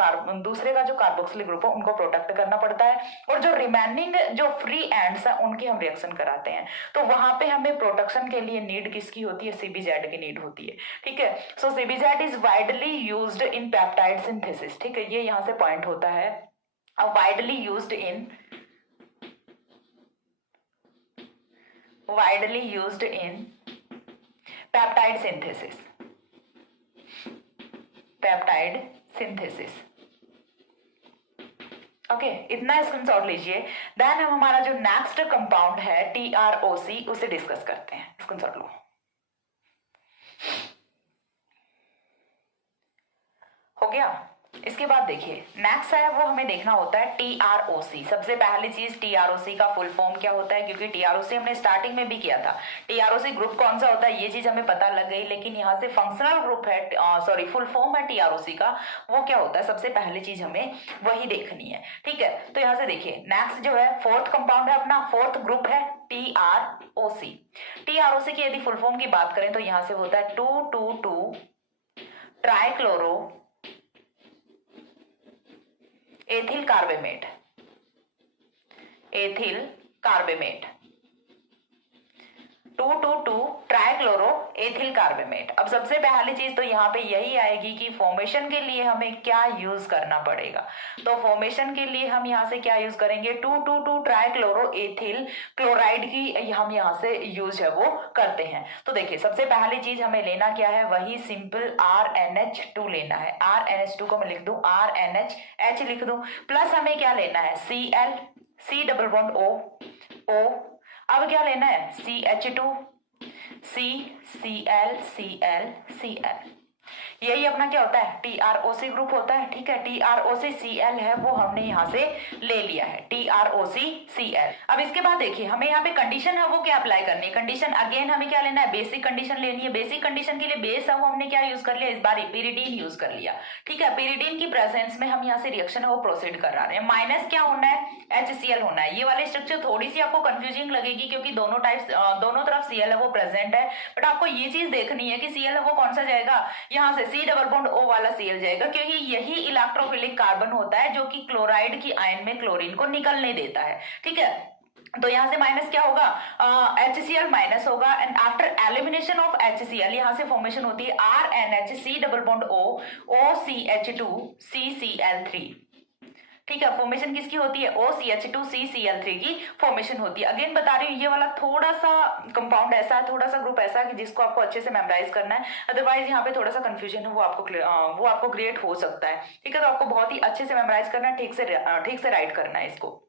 जो कार्बोक्सिलिक ग्रुप है उनको प्रोटेक्ट करना पड़ता है, और जो रिमेनिंग जो फ्री एंड्स है उनकी हम रिएक्शन कराते हैं। तो वहां पे हमें प्रोटेक्शन के लिए नीड किसकी होती है, CBZ की नीड होती है। ठीक है, सो CBZ is widely used in peptide synthesis. ठीक है, ये यहां से पॉइंट होता है, widely used in peptide synthesis. Okay, इतना स्क्रीनशॉट लीजिए। देन हम हमारा जो नेक्स्ट कंपाउंड है TROC उसे डिस्कस करते हैं। स्क्रीनशॉट लो, हो गया। इसके बाद देखिए नेक्स्ट है वो हमें देखना होता है TROC। सबसे पहली चीज TROC का फुल फॉर्म क्या होता है, क्योंकि TROC हमने स्टार्टिंग में भी किया था। TROC ग्रुप कौन सा होता है ये चीज हमें पता लग गई, लेकिन यहाँ से फंक्शनल ग्रुप है फुल फॉर्म है TROC का, वो क्या होता है सबसे पहली चीज हमें वही देखनी है। ठीक है, तो यहाँ से देखिए नेक्स्ट जो है फोर्थ कंपाउंड है अपना, फोर्थ ग्रुप है TROC। TROC की यदि फुल फॉर्म की बात करें तो यहाँ से होता है 2,2,2 trichloro ethyl carbamate, ethyl carbamate, 2,2,2 trichloro ethyl carbamate. अब सबसे पहली चीज तो यहाँ पे यही आएगी कि फॉर्मेशन के लिए हमें क्या यूज करना पड़ेगा। तो फॉर्मेशन के लिए हम यहाँ से क्या यूज करेंगे, 2,2,2 ट्राइक्लोरो एथिल क्लोराइड की हम यहाँ से यूज है वो करते हैं। तो देखिए सबसे पहली चीज हमें लेना क्या है, वही सिंपल RNH2 लेना है। RNH2 को मैं लिख दूं RNH लिख दूं, प्लस हमें क्या लेना है Cl, C double bond O, अब क्या लेना है CH2, Cl, यही अपना क्या होता है TROC ग्रुप होता है। ठीक है, TROCCl है वो हमने यहाँ से ले लिया है, TROCCl। अब इसके बाद देखिए हमें यहाँ पे कंडीशन है वो क्या अप्लाई करनी है। कंडीशन अगेन हमें क्या लेना है, बेसिक कंडीशन लेनी है। बेसिक कंडीशन के लिए बेस है वो हमने क्या यूज कर लिया, इस बार पिरिडीन यूज कर लिया। ठीक है, पिरिडीन की प्रेजेंस में हम यहाँ से रिएक्शन है वो प्रोसीड कर रहे हैं। माइनस क्या होना है, HCl होना है। ये वाली स्ट्रक्चर थोड़ी सी आपको कंफ्यूजिंग लगेगी क्योंकि दोनों तरफ Cl है वो प्रेजेंट है, बट आपको ये चीज देखनी है कि Cl है वो कौन सा जाएगा, यहाँ से C डबल बॉन्ड O वाला Cl जाएगा, क्योंकि यही इलेक्ट्रोफिलिक कार्बन होता है जो कि क्लोराइड की आयन में क्लोरीन को निकलने देता है। ठीक है, तो यहाँ से माइनस क्या होगा, HCl माइनस होगा, and after elimination of HCl यहाँ से फॉर्मेशन होती है RNH C double bond O, OCH2 CCl3। ठीक है, फॉर्मेशन किसकी होती है, OCH2 CCl3 की फॉर्मेशन होती है। अगेन बता रही हूँ ये वाला थोड़ा सा कंपाउंड ऐसा है, थोड़ा सा ग्रुप ऐसा है कि जिसको आपको अच्छे से मेमोराइज करना है, अदरवाइज यहाँ पे थोड़ा सा कंफ्यूजन है वो आपको क्रिएट हो सकता है। ठीक है, तो आपको बहुत ही अच्छे से मेमोराइज करना है, ठीक से राइट करना है इसको।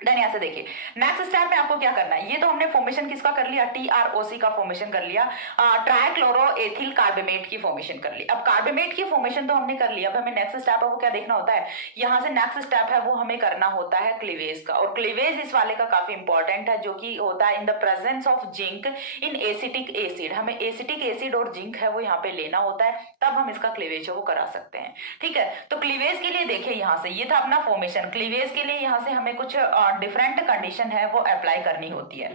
देन यहाँ से देखिए नेक्स्ट स्टेप में आपको क्या करना है, ये तो हमने फॉर्मेशन किसका कर लिया, TROC का फॉर्मेशन कर लिया, ट्राइक्लोरो एथिल कार्बेमेट की फॉर्मेशन कर ली। अब कार्बेमेट की फॉर्मेशन तो हमने कर लिया, अब हमें नेक्स्ट स्टेप है वो क्या देखना होता है, यहाँ से नेक्स्ट स्टेप है वो हमें करना होता है क्लीवेज का। और क्लीवेज इस वाले का काफी इंपॉर्टेंट है, जो कि होता है in the presence of zinc in acetic acid. हमें एसिटिक एसिड और जिंक है वो यहाँ पे लेना होता है, तब हम इसका क्लीवेज है वो करा सकते हैं। ठीक है, तो क्लीवेज के लिए देखिए यहाँ से ये था अपना फॉर्मेशन। क्लीवेज के लिए यहाँ से हमें कुछ डिफरेंट कंडीशन है वो अप्लाई करनी होती है।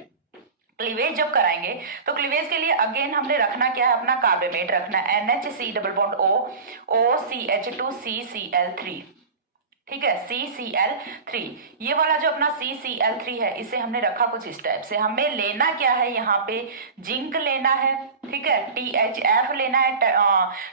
क्लीवेज जब कराएंगे तो क्लीवेज के लिए अगेन हमने रखना क्या है, अपना कार्बेमेट रखना है NHC double bond O, OCH2 CCl3। ठीक है, CCl3, ये वाला जो अपना CCl3 है इसे हमने रखा कुछ इस टाइप से। हमें लेना क्या है, यहाँ पे जिंक लेना है, ठीक है, THF लेना है,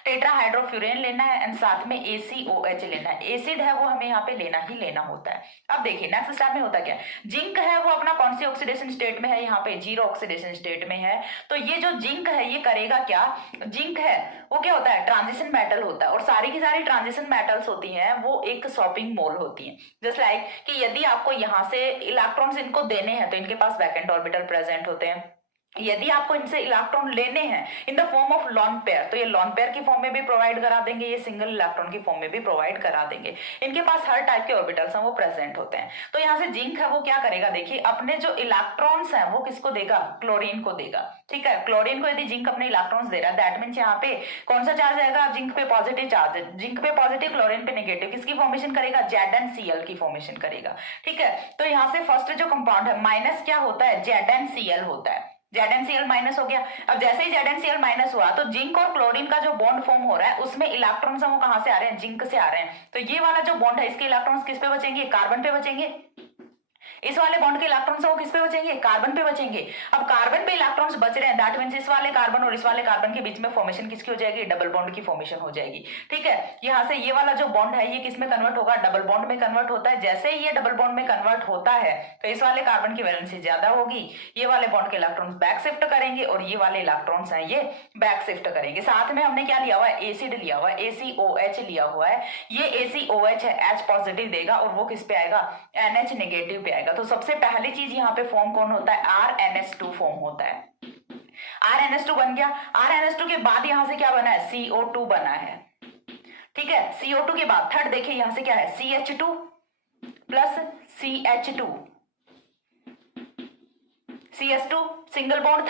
टेट्राहाइड्रोफ्यूरेन लेना है, एंड साथ में ACOH लेना है। एसिड है वो हमें यहाँ पे लेना ही लेना होता है। अब देखिए नेक्स्ट स्टेप में होता क्या है, जिंक है वो अपना कौन सी ऑक्सीडेशन स्टेट में है, यहाँ पे 0 ऑक्सीडेशन स्टेट में है। तो ये जो जिंक है ये करेगा क्या, जिंक है वो क्या होता है, ट्रांजिशन मेटल होता है, और सारी की सारी ट्रांजिशन मेटल्स होती हैं वो एक शॉपिंग मॉल होती हैं। जस्ट लाइक कि यदि आपको यहाँ से इलेक्ट्रॉन्स इनको देने हैं तो इनके पास वैकेंट ऑर्बिटल प्रेजेंट होते हैं। यदि आपको इनसे इलेक्ट्रॉन लेने हैं in the form of lone pair, तो ये लॉन पेयर की फॉर्म में भी प्रोवाइड करा देंगे, ये सिंगल इलेक्ट्रॉन की फॉर्म में भी प्रोवाइड करा देंगे। इनके पास हर टाइप के ऑर्बिटल्स हैं वो प्रेजेंट होते हैं। तो यहाँ से जिंक है वो क्या करेगा, देखिए अपने जो इलेक्ट्रॉन्स हैं वो किसको देगा, क्लोरीन को देगा। ठीक है, क्लोरीन को यदि जिंक अपने इलेक्ट्रॉन्स दे रहा है, दैट मीन्स यहाँ पे कौन सा चार्ज आएगा, जिंक पे पॉजिटिव चार्ज, जिंक पे पॉजिटिव क्लोरीन पे नेगेटिव, किसकी फॉर्मेशन करेगा, ZnCl की फॉर्मेशन करेगा। ठीक है, तो यहाँ से फर्स्ट जो कंपाउंड है माइनस क्या होता है, ZnCl होता है, ZnCl माइनस हो गया। अब जैसे ही ZnCl माइनस हुआ तो जिंक और क्लोरीन का जो बॉन्ड फॉर्म हो रहा है उसमें इलेक्ट्रॉन्स वो कहां से आ रहे हैं, जिंक से आ रहे हैं। तो ये वाला जो बॉन्ड है इसके इलेक्ट्रॉन्स किस पे बचेंगे, कार्बन पे बचेंगे। इस वाले बॉन्ड के इलेक्ट्रॉन्स वो किस पे बचेंगे, कार्बन पे बचेंगे। अब कार्बन पे इलेक्ट्रॉन्स बच रहे हैं, दैट मींस इस वाले कार्बन और इस वाले कार्बन के बीच में फॉर्मेशन किसकी हो जाएगी, डबल बॉन्ड की फॉर्मेशन हो जाएगी। ठीक है, यहाँ से ये वाला जो बॉन्ड है ये किस में कन्वर्ट होगा, डबल बॉन्ड में कन्वर्ट होता है। जैसे ही ये डबल बॉन्ड में कन्वर्ट होता है तो इस वाले कार्बन की वैलेंसी ज्यादा होगी, ये वाले बॉन्ड के इलेक्ट्रॉन्स बैक शिफ्ट करेंगे और ये वाले इलेक्ट्रॉन्स हैं ये बैक शिफ्ट करेंगे। साथ में हमने क्या लिया हुआ है, एसिड लिया हुआ है, ACOH लिया हुआ है। ये ACOH है H पॉजिटिव देगा और वो किस पे आएगा, NH नेगेटिव पे आएगा। तो सबसे पहली चीज यहाँ पे फॉर्म कौन होता है, RNS2 फॉर्म होता है। RNS2 बन गया। RNS2 के बाद यहां से क्या बना है, CO2 बना है। ठीक है, CO2 के बाद थर्ड देखिए यहां से क्या है, CH2 plus CH2, CS2 single bond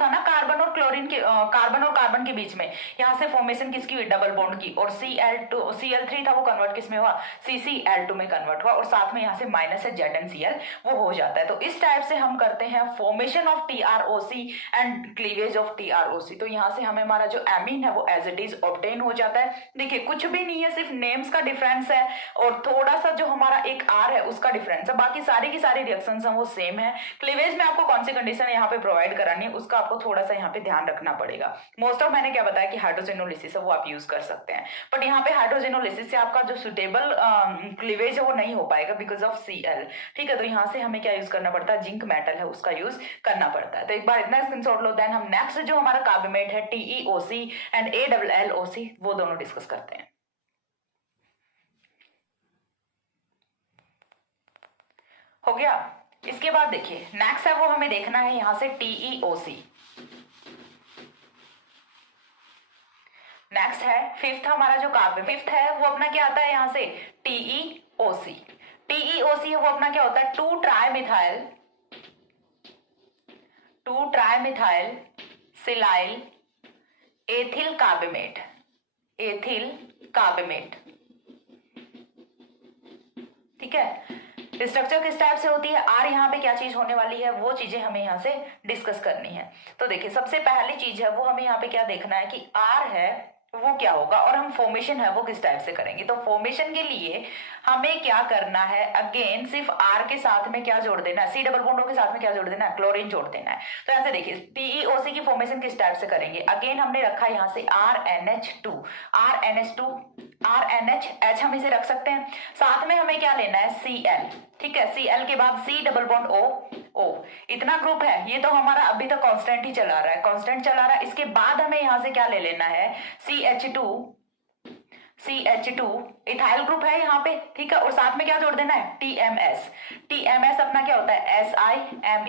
था ना कार्बन और क्लोरीन के, कार्बन और कार्बन के बीच में, यहाँ से फॉर्मेशन किसकी हुई, डबल बॉन्ड की। और Cl3 था, वो कन्वर्ट किस में हुआ, CCl2 में कन्वर्ट हुआ, और साथ में यहाँ से माइनस है ZnCl, वो हो जाता है। तो इस टाइप से हम करते हैं formation of TROC and cleavage of TROC। तो यहाँ से हमें हमारा जो एमीन है वो एज इट इज ऑब्टेन हो जाता है। देखिए कुछ भी नहीं है, सिर्फ नेम्स का डिफरेंस है और थोड़ा सा जो हमारा एक R है उसका डिफरेंस है, बाकी सारी की सारी रिएक्शंस हैं वो सेम है। क्लीवेज में आपको कौन सी कंडीशन यहाँ पे प्रोवाइड करानी है उसका आपको थोड़ा सा यहाँ पे ध्यान रखना पड़ेगा। मोस्ट ऑफ मैंने क्या बताया कि हाइड्रोजेनोलिसिस है वो आप यूज कर सकते हैं, बट यहाँ पे हाइड्रोजेनोलिसिस से आपका जो सुटेबल क्लीवेज है वो नहीं हो पाएगा बिकॉज ऑफ Cl। ठीक है, तो यहाँ से हमें क्या यूज करना पड़ता है, जिंक मेटल है उसका यूज करना पड़ता है। तो एक बार इतना स्क्रीनशॉट लो, देन हम नेक्स्ट जो हमारा कार्बोमेट है TeOC एंड ALLOC वो दोनों डिस्कस करते हैं। हो गया। इसके बाद देखिए नेक्स्ट है वो हमें देखना है यहाँ से TeOC। नेक्स्ट है फिफ्थ हमारा जो कार्बन, फिफ्थ है वो अपना क्या आता है यहाँ से TeOC। TeOC है वो अपना क्या होता है, 2 ट्राइमिथाइल सिलाइल एथिल कार्बोमेट, एथिल कार्बोमेट। ठीक है, स्ट्रक्चर किस टाइप से होती है, आर यहाँ पे क्या चीज होने वाली है वो चीजें हमें यहाँ से डिस्कस करनी है। तो देखिए सबसे पहली चीज है वो हमें यहाँ पे क्या देखना है कि आर है वो क्या होगा और हम फॉर्मेशन है वो किस टाइप से करेंगे। तो फॉर्मेशन के लिए हमें क्या करना है, अगेन सिर्फ आर के साथ में क्या जोड़ देना है, सी डबल बॉन्डों के साथ में क्या जोड़ देना है, क्लोरीन जोड़ देना है। तो यहाँ से देखिए TeOC की फॉर्मेशन किस टाइप से करेंगे, अगेन हमने रखा यहाँ से RNH हम इसे रख सकते हैं, साथ में हमें क्या लेना है Cl। ठीक है, Cl के बाद C डबल बॉन्ड O, इतना ग्रुप है, ये तो हमारा अभी तक कांस्टेंट ही चला रहा है, कांस्टेंट चला रहा है। इसके बाद हमें यहां से क्या ले लेना है CH2 इथाइल ग्रुप है यहाँ पे। ठीक है, और साथ में क्या जोड़ देना है TMS अपना क्या होता है SIME,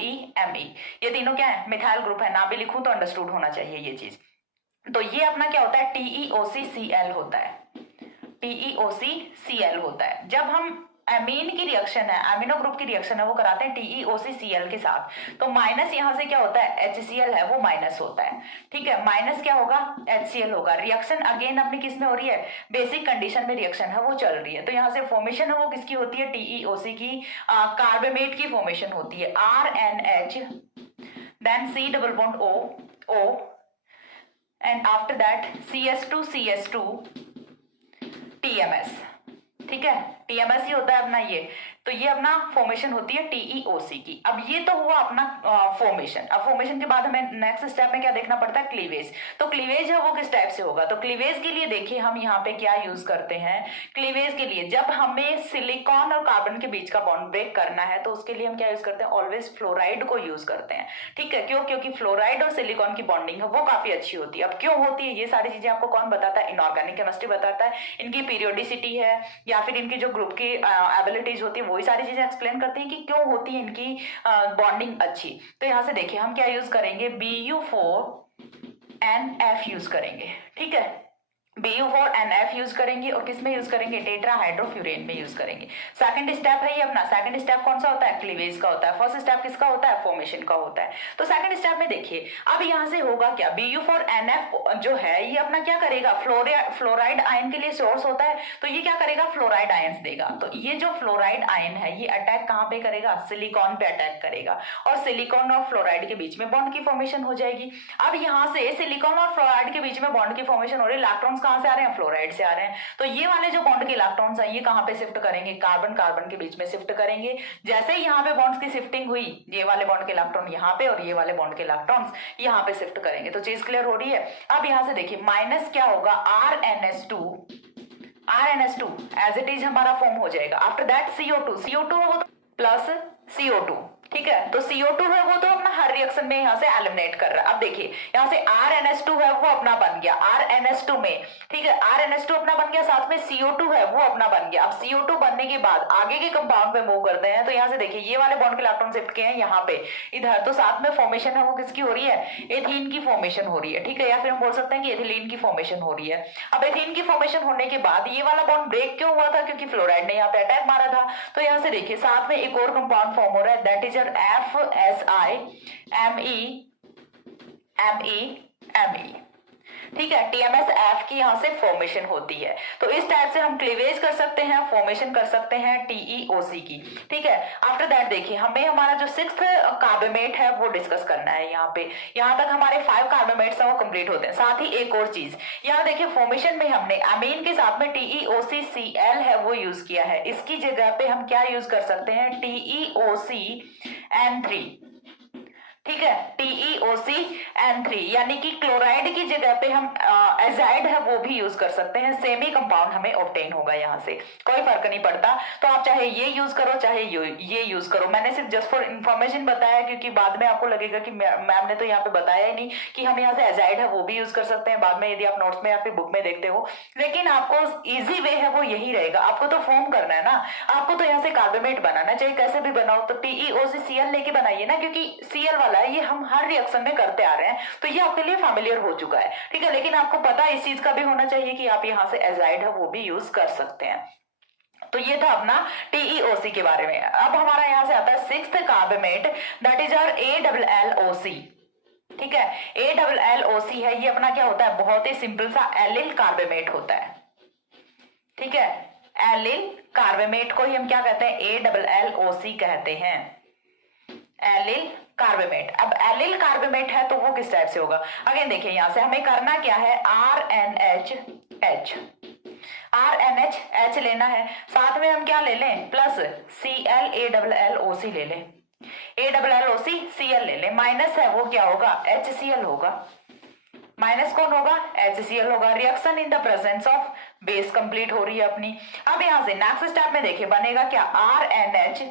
ये तीनों क्या है, मिथाइल ग्रुप है, ना भी लिखूं तो अंडरस्टूड होना चाहिए ये चीज। तो ये अपना क्या होता है TeOCCl होता है, TeOCCl होता है। जब हम एमीन की रिएक्शन है, एमिनो ग्रुप की रिएक्शन है वो कराते हैं TeOCCl के साथ, तो माइनस यहाँ से क्या होता है HCl है वो माइनस होता है। ठीक है, माइनस क्या होगा HCl होगा। रिएक्शन अगेन अपनी किस में हो रही है, बेसिक कंडीशन में रिएक्शन है वो चल रही है। तो यहाँ से फॉर्मेशन है वो किसकी होती है, TeOC की, कार्बोमेट की फॉर्मेशन होती है, RNH then C double bond O and after that CS2 TMS। ठीक है, TMS ही होता है अपना ये। तो ये अपना फॉर्मेशन होती है TeOC की। अब ये तो हुआ अपना फॉर्मेशन। अब फॉर्मेशन के बाद हमें नेक्स्ट स्टेप में क्या देखना पड़ता है, क्लीवेज। तो क्लीवेज है वो किस टाइप से होगा, तो क्लीवेज के लिए देखिए हम यहाँ पे क्या यूज करते हैं। क्लीवेज के लिए जब हमें सिलिकॉन और कार्बन के बीच का बॉन्ड ब्रेक करना है तो उसके लिए हम क्या यूज करते हैं, ऑलवेज फ्लोराइड को यूज करते हैं। ठीक है, क्यों, क्योंकि फ्लोराइड और सिलिकॉन की बॉन्डिंग है वो काफी अच्छी होती है। अब क्यों होती है ये सारी चीजें आपको कौन बताता है, इनऑर्गेनिक केमिस्ट्री बताता है। इनकी पीरियोडिसिटी है या फिर इनकी जो ग्रुप की एबिलिटीज होती है वही सारी चीजें एक्सप्लेन करते हैं कि क्यों होती है इनकी बॉन्डिंग अच्छी। तो यहां से देखिए हम क्या यूज करेंगे, BU4NF यूज करेंगे। ठीक है, BU4NF यूज करेंगे और किस में यूज करेंगे, टेट्राहाइड्रोफ्यूरेन में यूज करेंगे। सेकंड स्टेप है ये अपना। सेकंड स्टेप कौन सा होता है, क्लीवेज का होता है। फर्स्ट स्टेप किसका होता है, फॉर्मेशन का होता है। तो सेकंड स्टेप में देखिए अब यहां से होगा क्या, BU4NF जो है ये अपना क्या करेगा, फ्लोराइड आयन के लिए सोर्स होता है, तो ये क्या करेगा, फ्लोराइड आयंस देगा। तो ये जो फ्लोराइड आयन है ये अटैक कहां पे करेगा, सिलिकॉन पे अटैक करेगा और सिलिकॉन और फ्लोराइड के बीच में बॉन्ड की फॉर्मेशन हो जाएगी। अब यहां से सिलिकॉन और फ्लोराइड के बीच में बॉन्ड की फॉर्मेशन हो रही है, इलेक्ट्रॉन्स कहां से आ रहे हैं, फ्लोराइड से आ रहे हैं। तो ये वाले जो बॉन्ड के इलेक्ट्रॉन्स हैं ये कहां पे शिफ्ट करेंगे, कार्बन कार्बन के बीच में शिफ्ट करेंगे। जैसे ही यहाँ पे बॉन्ड्स की शिफ्टिंग हुई, ये वाले बॉन्ड के इलेक्ट्रॉन यहाँ पे और ये वाले बॉन्ड के इलेक्ट्रॉन्स यहाँ पे शिफ्ट करेंगे। तो चीज क्लियर हो रही है। अब यहां से देखिए माइनस क्या होगा, RNS2 एज इट इज हमारा फॉर्म हो जाएगा। आफ्टर दैट CO2 है वो प्लस CO2। ठीक है, तो CO2 है वो तो अपना हर रिएक्शन में यहाँ से एलिमिनेट कर रहा है। अब देखिए यहाँ से RNS2 है वो अपना बन गया RNS2 में। ठीक है, RNS2 अपना बन गया, साथ में CO2 है वो अपना बन गया। अब CO2 बनने के बाद आगे के कंपाउंड पे मूव करते हैं। तो यहाँ से देखिए ये वाले बॉन्ड के इलेक्ट्रॉन शिफ्ट किए हैं यहाँ पे इधर, तो साथ में फॉर्मेशन है वो किसकी हो रही है, एथीन की फॉर्मेशन हो रही है। ठीक है, या फिर हम बोल सकते हैं कि एथिलीन की फॉर्मेशन हो रही है। अब एथीन की फॉर्मेशन होने के बाद ये वाला बॉन्ड ब्रेक क्यों हुआ था, क्योंकि फ्लोराइड ने यहाँ पे अटैक मारा था। तो यहाँ से देखिए साथ में एक और कंपाउंड फॉर्म हो रहा है, that is teacher FSI ME ठीक है, TMS-F की यहाँ से फॉर्मेशन होती है। तो इस टाइप से हम क्लीवेज कर सकते हैं, फॉर्मेशन कर सकते हैं TEOC की। ठीक है, आफ्टर दैट देखिए हमें हमारा जो 6th कार्बोमेट है वो डिस्कस करना है। यहाँ पे यहाँ तक हमारे 5 कार्बोमेट्स हैं वो कंप्लीट होते हैं। साथ ही एक और चीज यहाँ देखिए, फॉर्मेशन में हमने अमीन के साथ में TEOCCl है वो यूज किया है। इसकी जगह पे हम क्या यूज कर सकते हैं, TEOCN3। ठीक है, TEOCN3 यानी कि क्लोराइड की जगह पे हम एजाइड है वो भी यूज कर सकते हैं। सेम ही कंपाउंड हमें ऑब्टेन होगा, यहाँ से कोई फर्क नहीं पड़ता। तो आप चाहे ये यूज करो चाहे ये यूज करो। मैंने सिर्फ जस्ट फॉर इन्फॉर्मेशन बताया, क्योंकि बाद में आपको लगेगा कि मैम ने तो यहाँ पे बताया ही नहीं कि हम यहाँ से एजाइड है वो भी यूज कर सकते हैं बाद में, यदि आप नोट्स में या फिर बुक में देखते हो। लेकिन आपको इजी वे है वो यही रहेगा। आपको तो फॉर्म करना है ना, आपको तो यहाँ से कार्बोमेट बनाना, चाहे कैसे भी बनाओ तो TEOCCl लेके बनाइए ना, क्योंकि Cl वाला है, ये हम हर रिएक्शन में करते आ रहे हैं, तो ये आपके लिए फैमिलियर हो चुका है। ठीक है, लेकिन आपको पता इस चीज का भी होना चाहिए कि आप यहाँ से एजाइड है वो भी यूज कर सकते हैं। तो ये था अपना TEOC के बारे में। अब हमारा यहाँ से आता है 6th carbamate, that is our ALLOC। ठीक है, ALLOC है, ये अपना क्या होता है, बहुत ही सिंपल सा एलिल कार्बोमेट होता है। ठीक है, एलिल कार्बोमेट को ही हम क्या कहते हैं, ALLOC कहते हैं, एलिल कार्बोमेट। अब एलिल कार्बोमेट है तो वो किस टाइप से होगा, अगेन देखिए यहाँ से हमें करना क्या है, RNH लेना है, साथ में हम क्या ले लें, प्लस Cl ALLOC ले लें, ALLOC Cl ले लें, माइनस है वो क्या होगा, HCl होगा। माइनस कौन होगा, HCl होगा। Reaction in the presence of base complete हो रही है अपनी। अब यहाँ से नेक्स्ट स्टेप में देखिए बनेगा क्या, RNH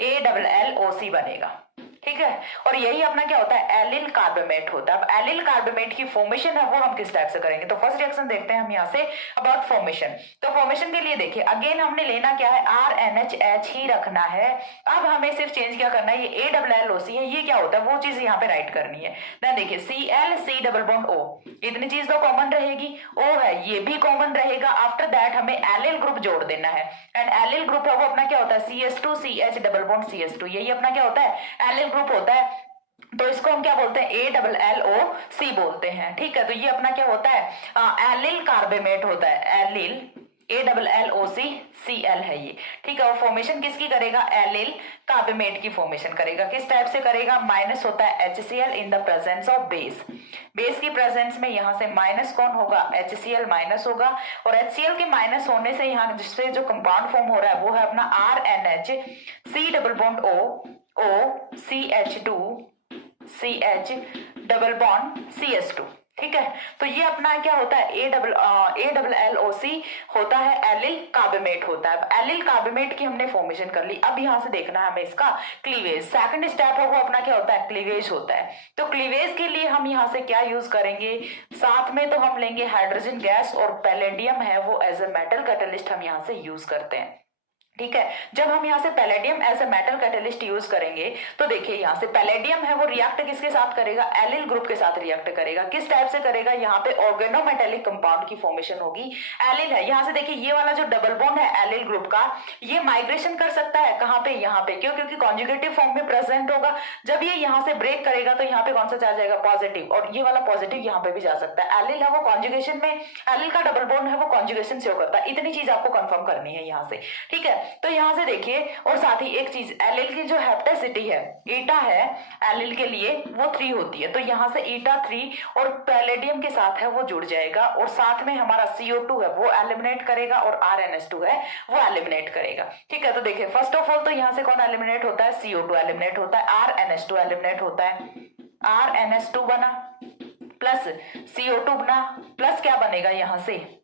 ALLOC बनेगा। ठीक है, और यही अपना क्या होता है, एलिल कार्बोमेट होता है। अब एलिल कार्बोमेट की फॉर्मेशन है वो हम किस टाइप से करेंगे, तो फर्स्ट रिएक्शन देखते हैं हम यहाँ से अबाउट फॉर्मेशन। तो फॉर्मेशन के लिए देखिए अगेन हमने लेना क्या है, RNH ही रखना है। अब हमें सिर्फ चेंज क्या करना है, ये ALLOC है, ये क्या होता है वो चीज यहाँ पे राइट करनी है। देन देखिए Cl C double bond O, इतनी चीज तो कॉमन रहेगी, O है ये भी कॉमन रहेगा। आफ्टर दैट हमें एलिल ग्रुप जोड़ देना है, एंड एलिल ग्रुप है वो अपना क्या होता है, CH2 CH double bond CH2, यही अपना क्या होता है, एलिल ग्रुप होता है। तो इसको हम क्या बोलते हैं, ALLOC बोलते हैं। ठीक है, तो ये अपना क्या होता है, एलिल कार्बोमेट होता है, एलिल ALLOC Cl है ये। ठीक है, और फॉर्मेशन किसकी करेगा, एलिल कार्बोमेट की फॉर्मेशन करेगा। किस टाइप से करेगा, माइनस होता है HCl in the presence of base. Base की प्रेजेंस में यहाँ से माइनस कौन होगा, HCl माइनस होगा, और HCl के माइनस होने से यहाँ जिससे जो कंपाउंड फॉर्म हो रहा है वो है अपना RNH C double bond O CH2 CH double bond CH2। ठीक है, तो ये अपना क्या होता है, ALLOC होता है, एलिल कार्बोमेट होता है। अब एलिल कार्बोमेट की हमने फॉर्मेशन कर ली। अब यहाँ से देखना है हमें इसका क्लीवेज। सेकंड स्टेप है वो अपना क्या होता है, क्लीवेज होता है। तो क्लीवेज के लिए हम यहाँ से क्या यूज करेंगे, साथ में तो हम लेंगे हाइड्रोजन गैस, और पैलेडियम है वो एज ए मेटल कैटलिस्ट हम यहाँ से यूज करते हैं। ठीक है, जब हम यहाँ से palladium as a metal catalyst use करेंगे तो देखिए यहाँ से पैलेडियम है वो रिएक्ट किसके साथ करेगा, एलिल ग्रुप के साथ रिएक्ट करेगा। किस टाइप से करेगा, यहाँ पे ऑर्गेनोमेटेलिक कंपाउंड की फॉर्मेशन होगी। एलिल है, यहाँ से देखिए ये वाला जो डबल बॉन्ड है एलिल ग्रुप का, ये माइग्रेशन कर सकता है कहाँ पे, यहाँ पे। क्यों, क्योंकि कॉन्जुगेटिव फॉर्म में प्रेजेंट होगा। जब ये यहाँ से ब्रेक करेगा तो यहाँ पे कौन सा चार्ज आएगा, पॉजिटिव, और ये वाला पॉजिटिव यहाँ पे भी जा सकता है। एलिल है वो कॉन्जुगेशन में, एलिल का डबल बॉन्ड है वो कॉन्जुगेशन से करता है। इतनी चीज आपको कंफर्म करनी है यहाँ से। ठीक है, तो यहाँ से देखिए, और साथ ही एक चीज, एलिल की जो हेप्टेसिटी है, ईटा है एलिल के लिए वो 3 होती है, तो यहाँ से ईटा 3 और पैलेडियम के साथ है वो जुड़ जाएगा, और साथ में हमारा CO2 है वो एलिमिनेट करेगा, और RNH2 है वो एलिमिनेट करेगा। ठीक है, तो देखिए फर्स्ट ऑफ ऑल तो यहाँ से कौन एलिमिनेट होता है, CO2 एलिमिनेट होता है, RNH2 एलिमिनेट होता है, RNH2 बना प्लस CO2 बना, प्लस क्या बनेगा यहाँ से,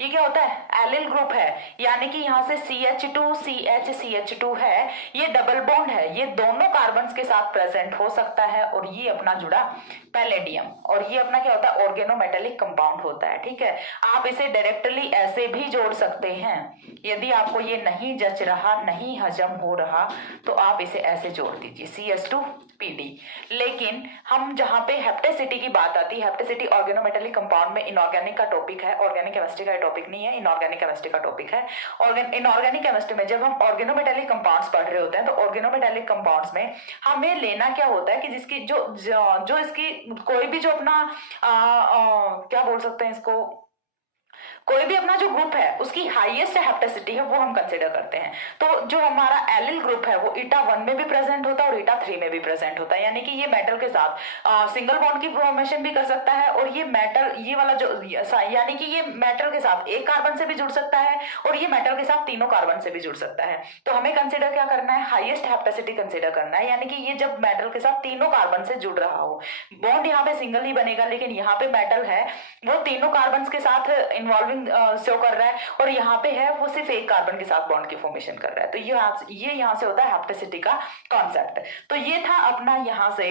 ये क्या होता है, एलिल ग्रुप है, यानी कि यहाँ से CH2 CH CH2 है, ये डबल बॉन्ड है, ये दोनों कार्बन्स के साथ प्रेजेंट हो सकता है, और ये अपना जुड़ा पैलेडियम, और ये अपना क्या होता है, ऑर्गेनोमेटेलिक कंपाउंड होता है। ठीक है, आप इसे डायरेक्टली ऐसे भी जोड़ सकते हैं। यदि आपको ये नहीं जच रहा, नहीं हजम हो रहा, तो आप इसे ऐसे जोड़ दीजिए CH2PD। लेकिन हम जहाँ पे हेप्टेसिटी की बात आती है, हेप्टेसिटी ऑर्गेनोमेटेलिक कंपाउंड में इनऑर्गेनिक का टॉपिक है, ऑर्गेनिक केमिस्ट्री का टॉपिक नहीं है, इनऑर्गेनिक केमिस्ट्री का टॉपिक है। इनऑर्गेनिक केमिस्ट्री में जब हम ऑर्गेनोमेटेलिक कंपाउंड्स पढ़ रहे होते हैं तो ऑर्गेनोमेटेलिक कंपाउंड्स में हमें लेना क्या होता है कि जिसकी जो इसकी कोई भी जो अपना क्या बोल सकते हैं इसको, कोई भी अपना जो ग्रुप है उसकी हाईएस्ट हेप्टेसिटी है वो हम कंसिडर करते हैं। तो जो हमारा एलिल ग्रुप है वो ईटा 1 में भी प्रेजेंट होता है और ईटा 3 में भी प्रेजेंट होता है, यानी कि ये मेटल के साथ सिंगल बॉन्ड की फॉर्मेशन भी कर सकता है और ये मेटल ये वाला जो यानी कि ये मेटल के साथ एक कार्बन से भी जुड़ सकता है और ये मेटल के साथ तीनों कार्बन से भी जुड़ सकता है। तो हमें कंसिडर क्या करना है, हाईएस्ट हेप्टेसिटी कंसिडर करना है, यानी कि ये जब मेटल के साथ तीनों कार्बन से जुड़ रहा हो। बॉन्ड यहाँ पे सिंगल ही बनेगा लेकिन यहाँ पे मेटल है वो तीनों कार्बन के साथ इन्वॉल्विंग शो कर रहा है और यहाँ पे है वो सिर्फ एक कार्बन के साथ बॉन्ड की फॉर्मेशन कर रहा है। तो ये यहाँ से होता है हेप्टेसिटी का कॉन्सेप्ट। तो ये था अपना यहाँ से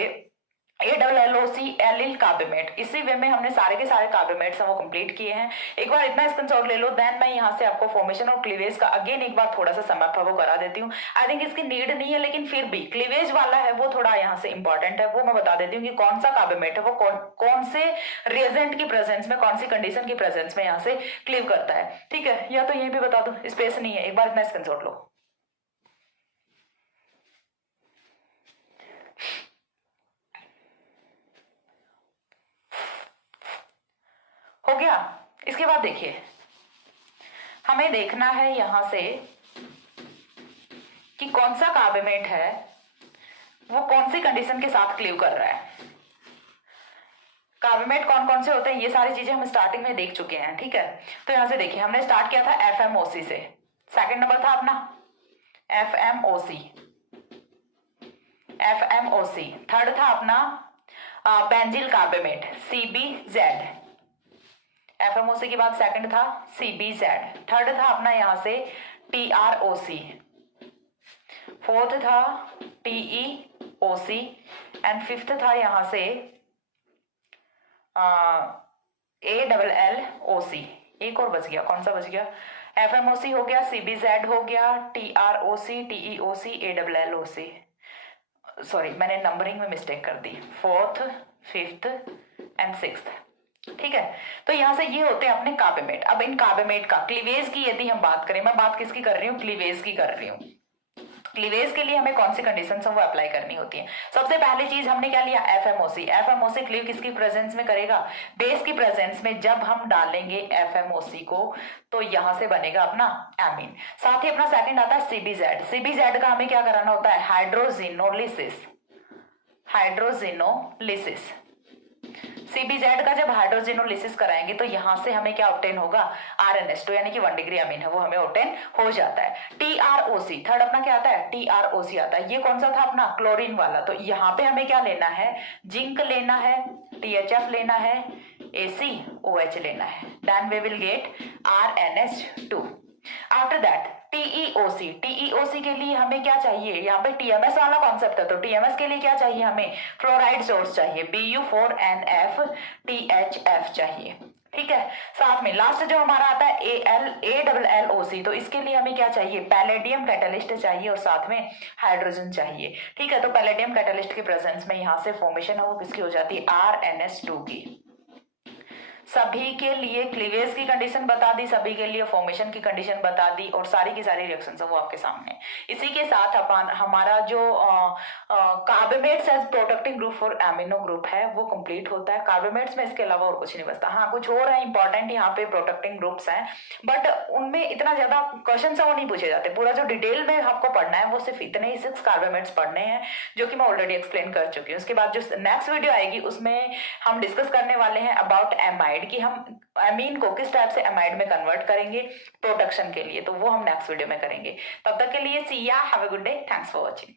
ALLOC एलिल कार्बोमेट। इसी वे में हमने सारे के सारे कार्बोमेट्स हैं वो कंप्लीट किए हैं। एक बार इतना स्क्रीनशॉट ले लो, देन मैं यहाँ से आपको फॉर्मेशन और क्लीवेज का अगेन एक बार थोड़ा सा समय पर वो करा देती हूँ। आई थिंक इसकी नीड नहीं है लेकिन फिर भी क्लीवेज वाला है वो थोड़ा यहाँ से इंपॉर्टेंट है, वो मैं बता देती हूँ कि कौन सा कार्बोमेट है वो कौन से रिएजेंट की प्रेजेंस में, कौन सी कंडीशन की प्रेजेंस में यहाँ से क्लीव करता है। ठीक है, या तो यहीं पे बता दो, स्पेस नहीं है, एक बार इतना स्क्रीनशॉट लो। हो गया। इसके बाद देखिए हमें देखना है यहां से कि कौन सा कार्बोमेट है वो कौन सी कंडीशन के साथ क्लीव कर रहा है। कार्बोमेट कौन कौन से होते हैं ये सारी चीजें हम स्टार्टिंग में देख चुके हैं। ठीक है, तो यहां से देखिए हमने स्टार्ट किया था FMOC से, सेकंड नंबर था अपना FMOC, थर्ड था अपना बेंजील कार्बोमेट CBZ। FMOC के बाद सेकंड था CBZ, थर्ड था अपना यहां से TROC, फोर्थ था TEOC एंड फिफ्थ था यहां से ALLOC। एक और बच गया, कौन सा बच गया? FMOC हो गया, CBZ हो गया, TROC, TEOC, ALLOC। सॉरी मैंने नंबरिंग में मिस्टेक कर दी, फोर्थ, फिफ्थ एंड सिक्स्थ। ठीक है, तो यहां से ये होते हैं अपने कार्बोमेट। अब इन कार्बोमेट का क्लीवेज की यदि हम बात करें, मैं बात किसकी कर रही हूँ, क्लीवेज की कर रही हूँ। क्लीवेज के लिए हमें कौन सी कंडीशन है वो अप्लाई करनी होती है। सबसे पहली चीज हमने क्या लिया, FMOC क्लीव किसकी प्रेजेंस में करेगा, बेस की प्रेजेंस में। जब हम डालेंगे FMOC को तो यहां से बनेगा अपना एमीन। साथ ही अपना सेकंड आता है CBZ का हमें क्या कराना होता है, हाइड्रोजिनोलिसिस। CBZ का जब हाइड्रोजिनोलिसिस कराएंगे तो यहां से हमें क्या ऑब्टेन होगा, RNH2 यानी कि 1 डिग्री अमीन है वो हमें ऑब्टेन हो जाता है। TROC थर्ड अपना क्या आता है, TROC आता है। ये कौन सा था अपना, क्लोरीन वाला। तो यहाँ पे हमें क्या लेना है, जिंक लेना है, THF लेना है, ACOH लेना है, then we will get RNH2। After that TEOC के लिए हमें क्या चाहिए, यहाँ पे TMS वाला कॉन्सेप्ट है तो TMS के लिए क्या चाहिए, हमें फ्लोराइड सोर्स चाहिए, BU4NF चाहिए। ठीक है, साथ में लास्ट जो हमारा आता है ALLOC, तो इसके लिए हमें क्या चाहिए, पैलेडियम कैटलिस्ट चाहिए और साथ में हाइड्रोजन चाहिए। ठीक है, तो पैलेडियम कैटलिस्ट के प्रेजेंस में यहाँ से फॉर्मेशन है वो किसकी हो जाती है, RNH2 की। सभी के लिए क्लीवेज की कंडीशन बता दी, सभी के लिए फॉर्मेशन की कंडीशन बता दी और सारी की सारी रिएक्शंस है वो आपके सामने। इसी के साथ अपन हमारा जो carbamates as protecting group for amino group है वो कंप्लीट होता है। कार्बोमेट्स में इसके अलावा और कुछ नहीं बचता। हाँ, कुछ और है इंपॉर्टेंट यहाँ पे प्रोटेक्टिंग ग्रुप्स हैं बट उनमें इतना ज्यादा क्वेश्चन है वो नहीं पूछे जाते। पूरा जो डिटेल में आपको पढ़ना है वो सिर्फ इतने ही 6 कार्बोमेट्स पढ़ने हैं जो कि मैं ऑलरेडी एक्सप्लेन कर चुकी हूँ। उसके बाद जो नेक्स्ट वीडियो आएगी उसमें हम डिस्कस करने वाले हैं अबाउट एमाइड, कि हम एमीन को किस टाइप से एमाइड में कन्वर्ट करेंगे प्रोटेक्शन के लिए, तो वो हम नेक्स्ट वीडियो में करेंगे। तब तक के लिए सी या, have a good day, thanks for watching.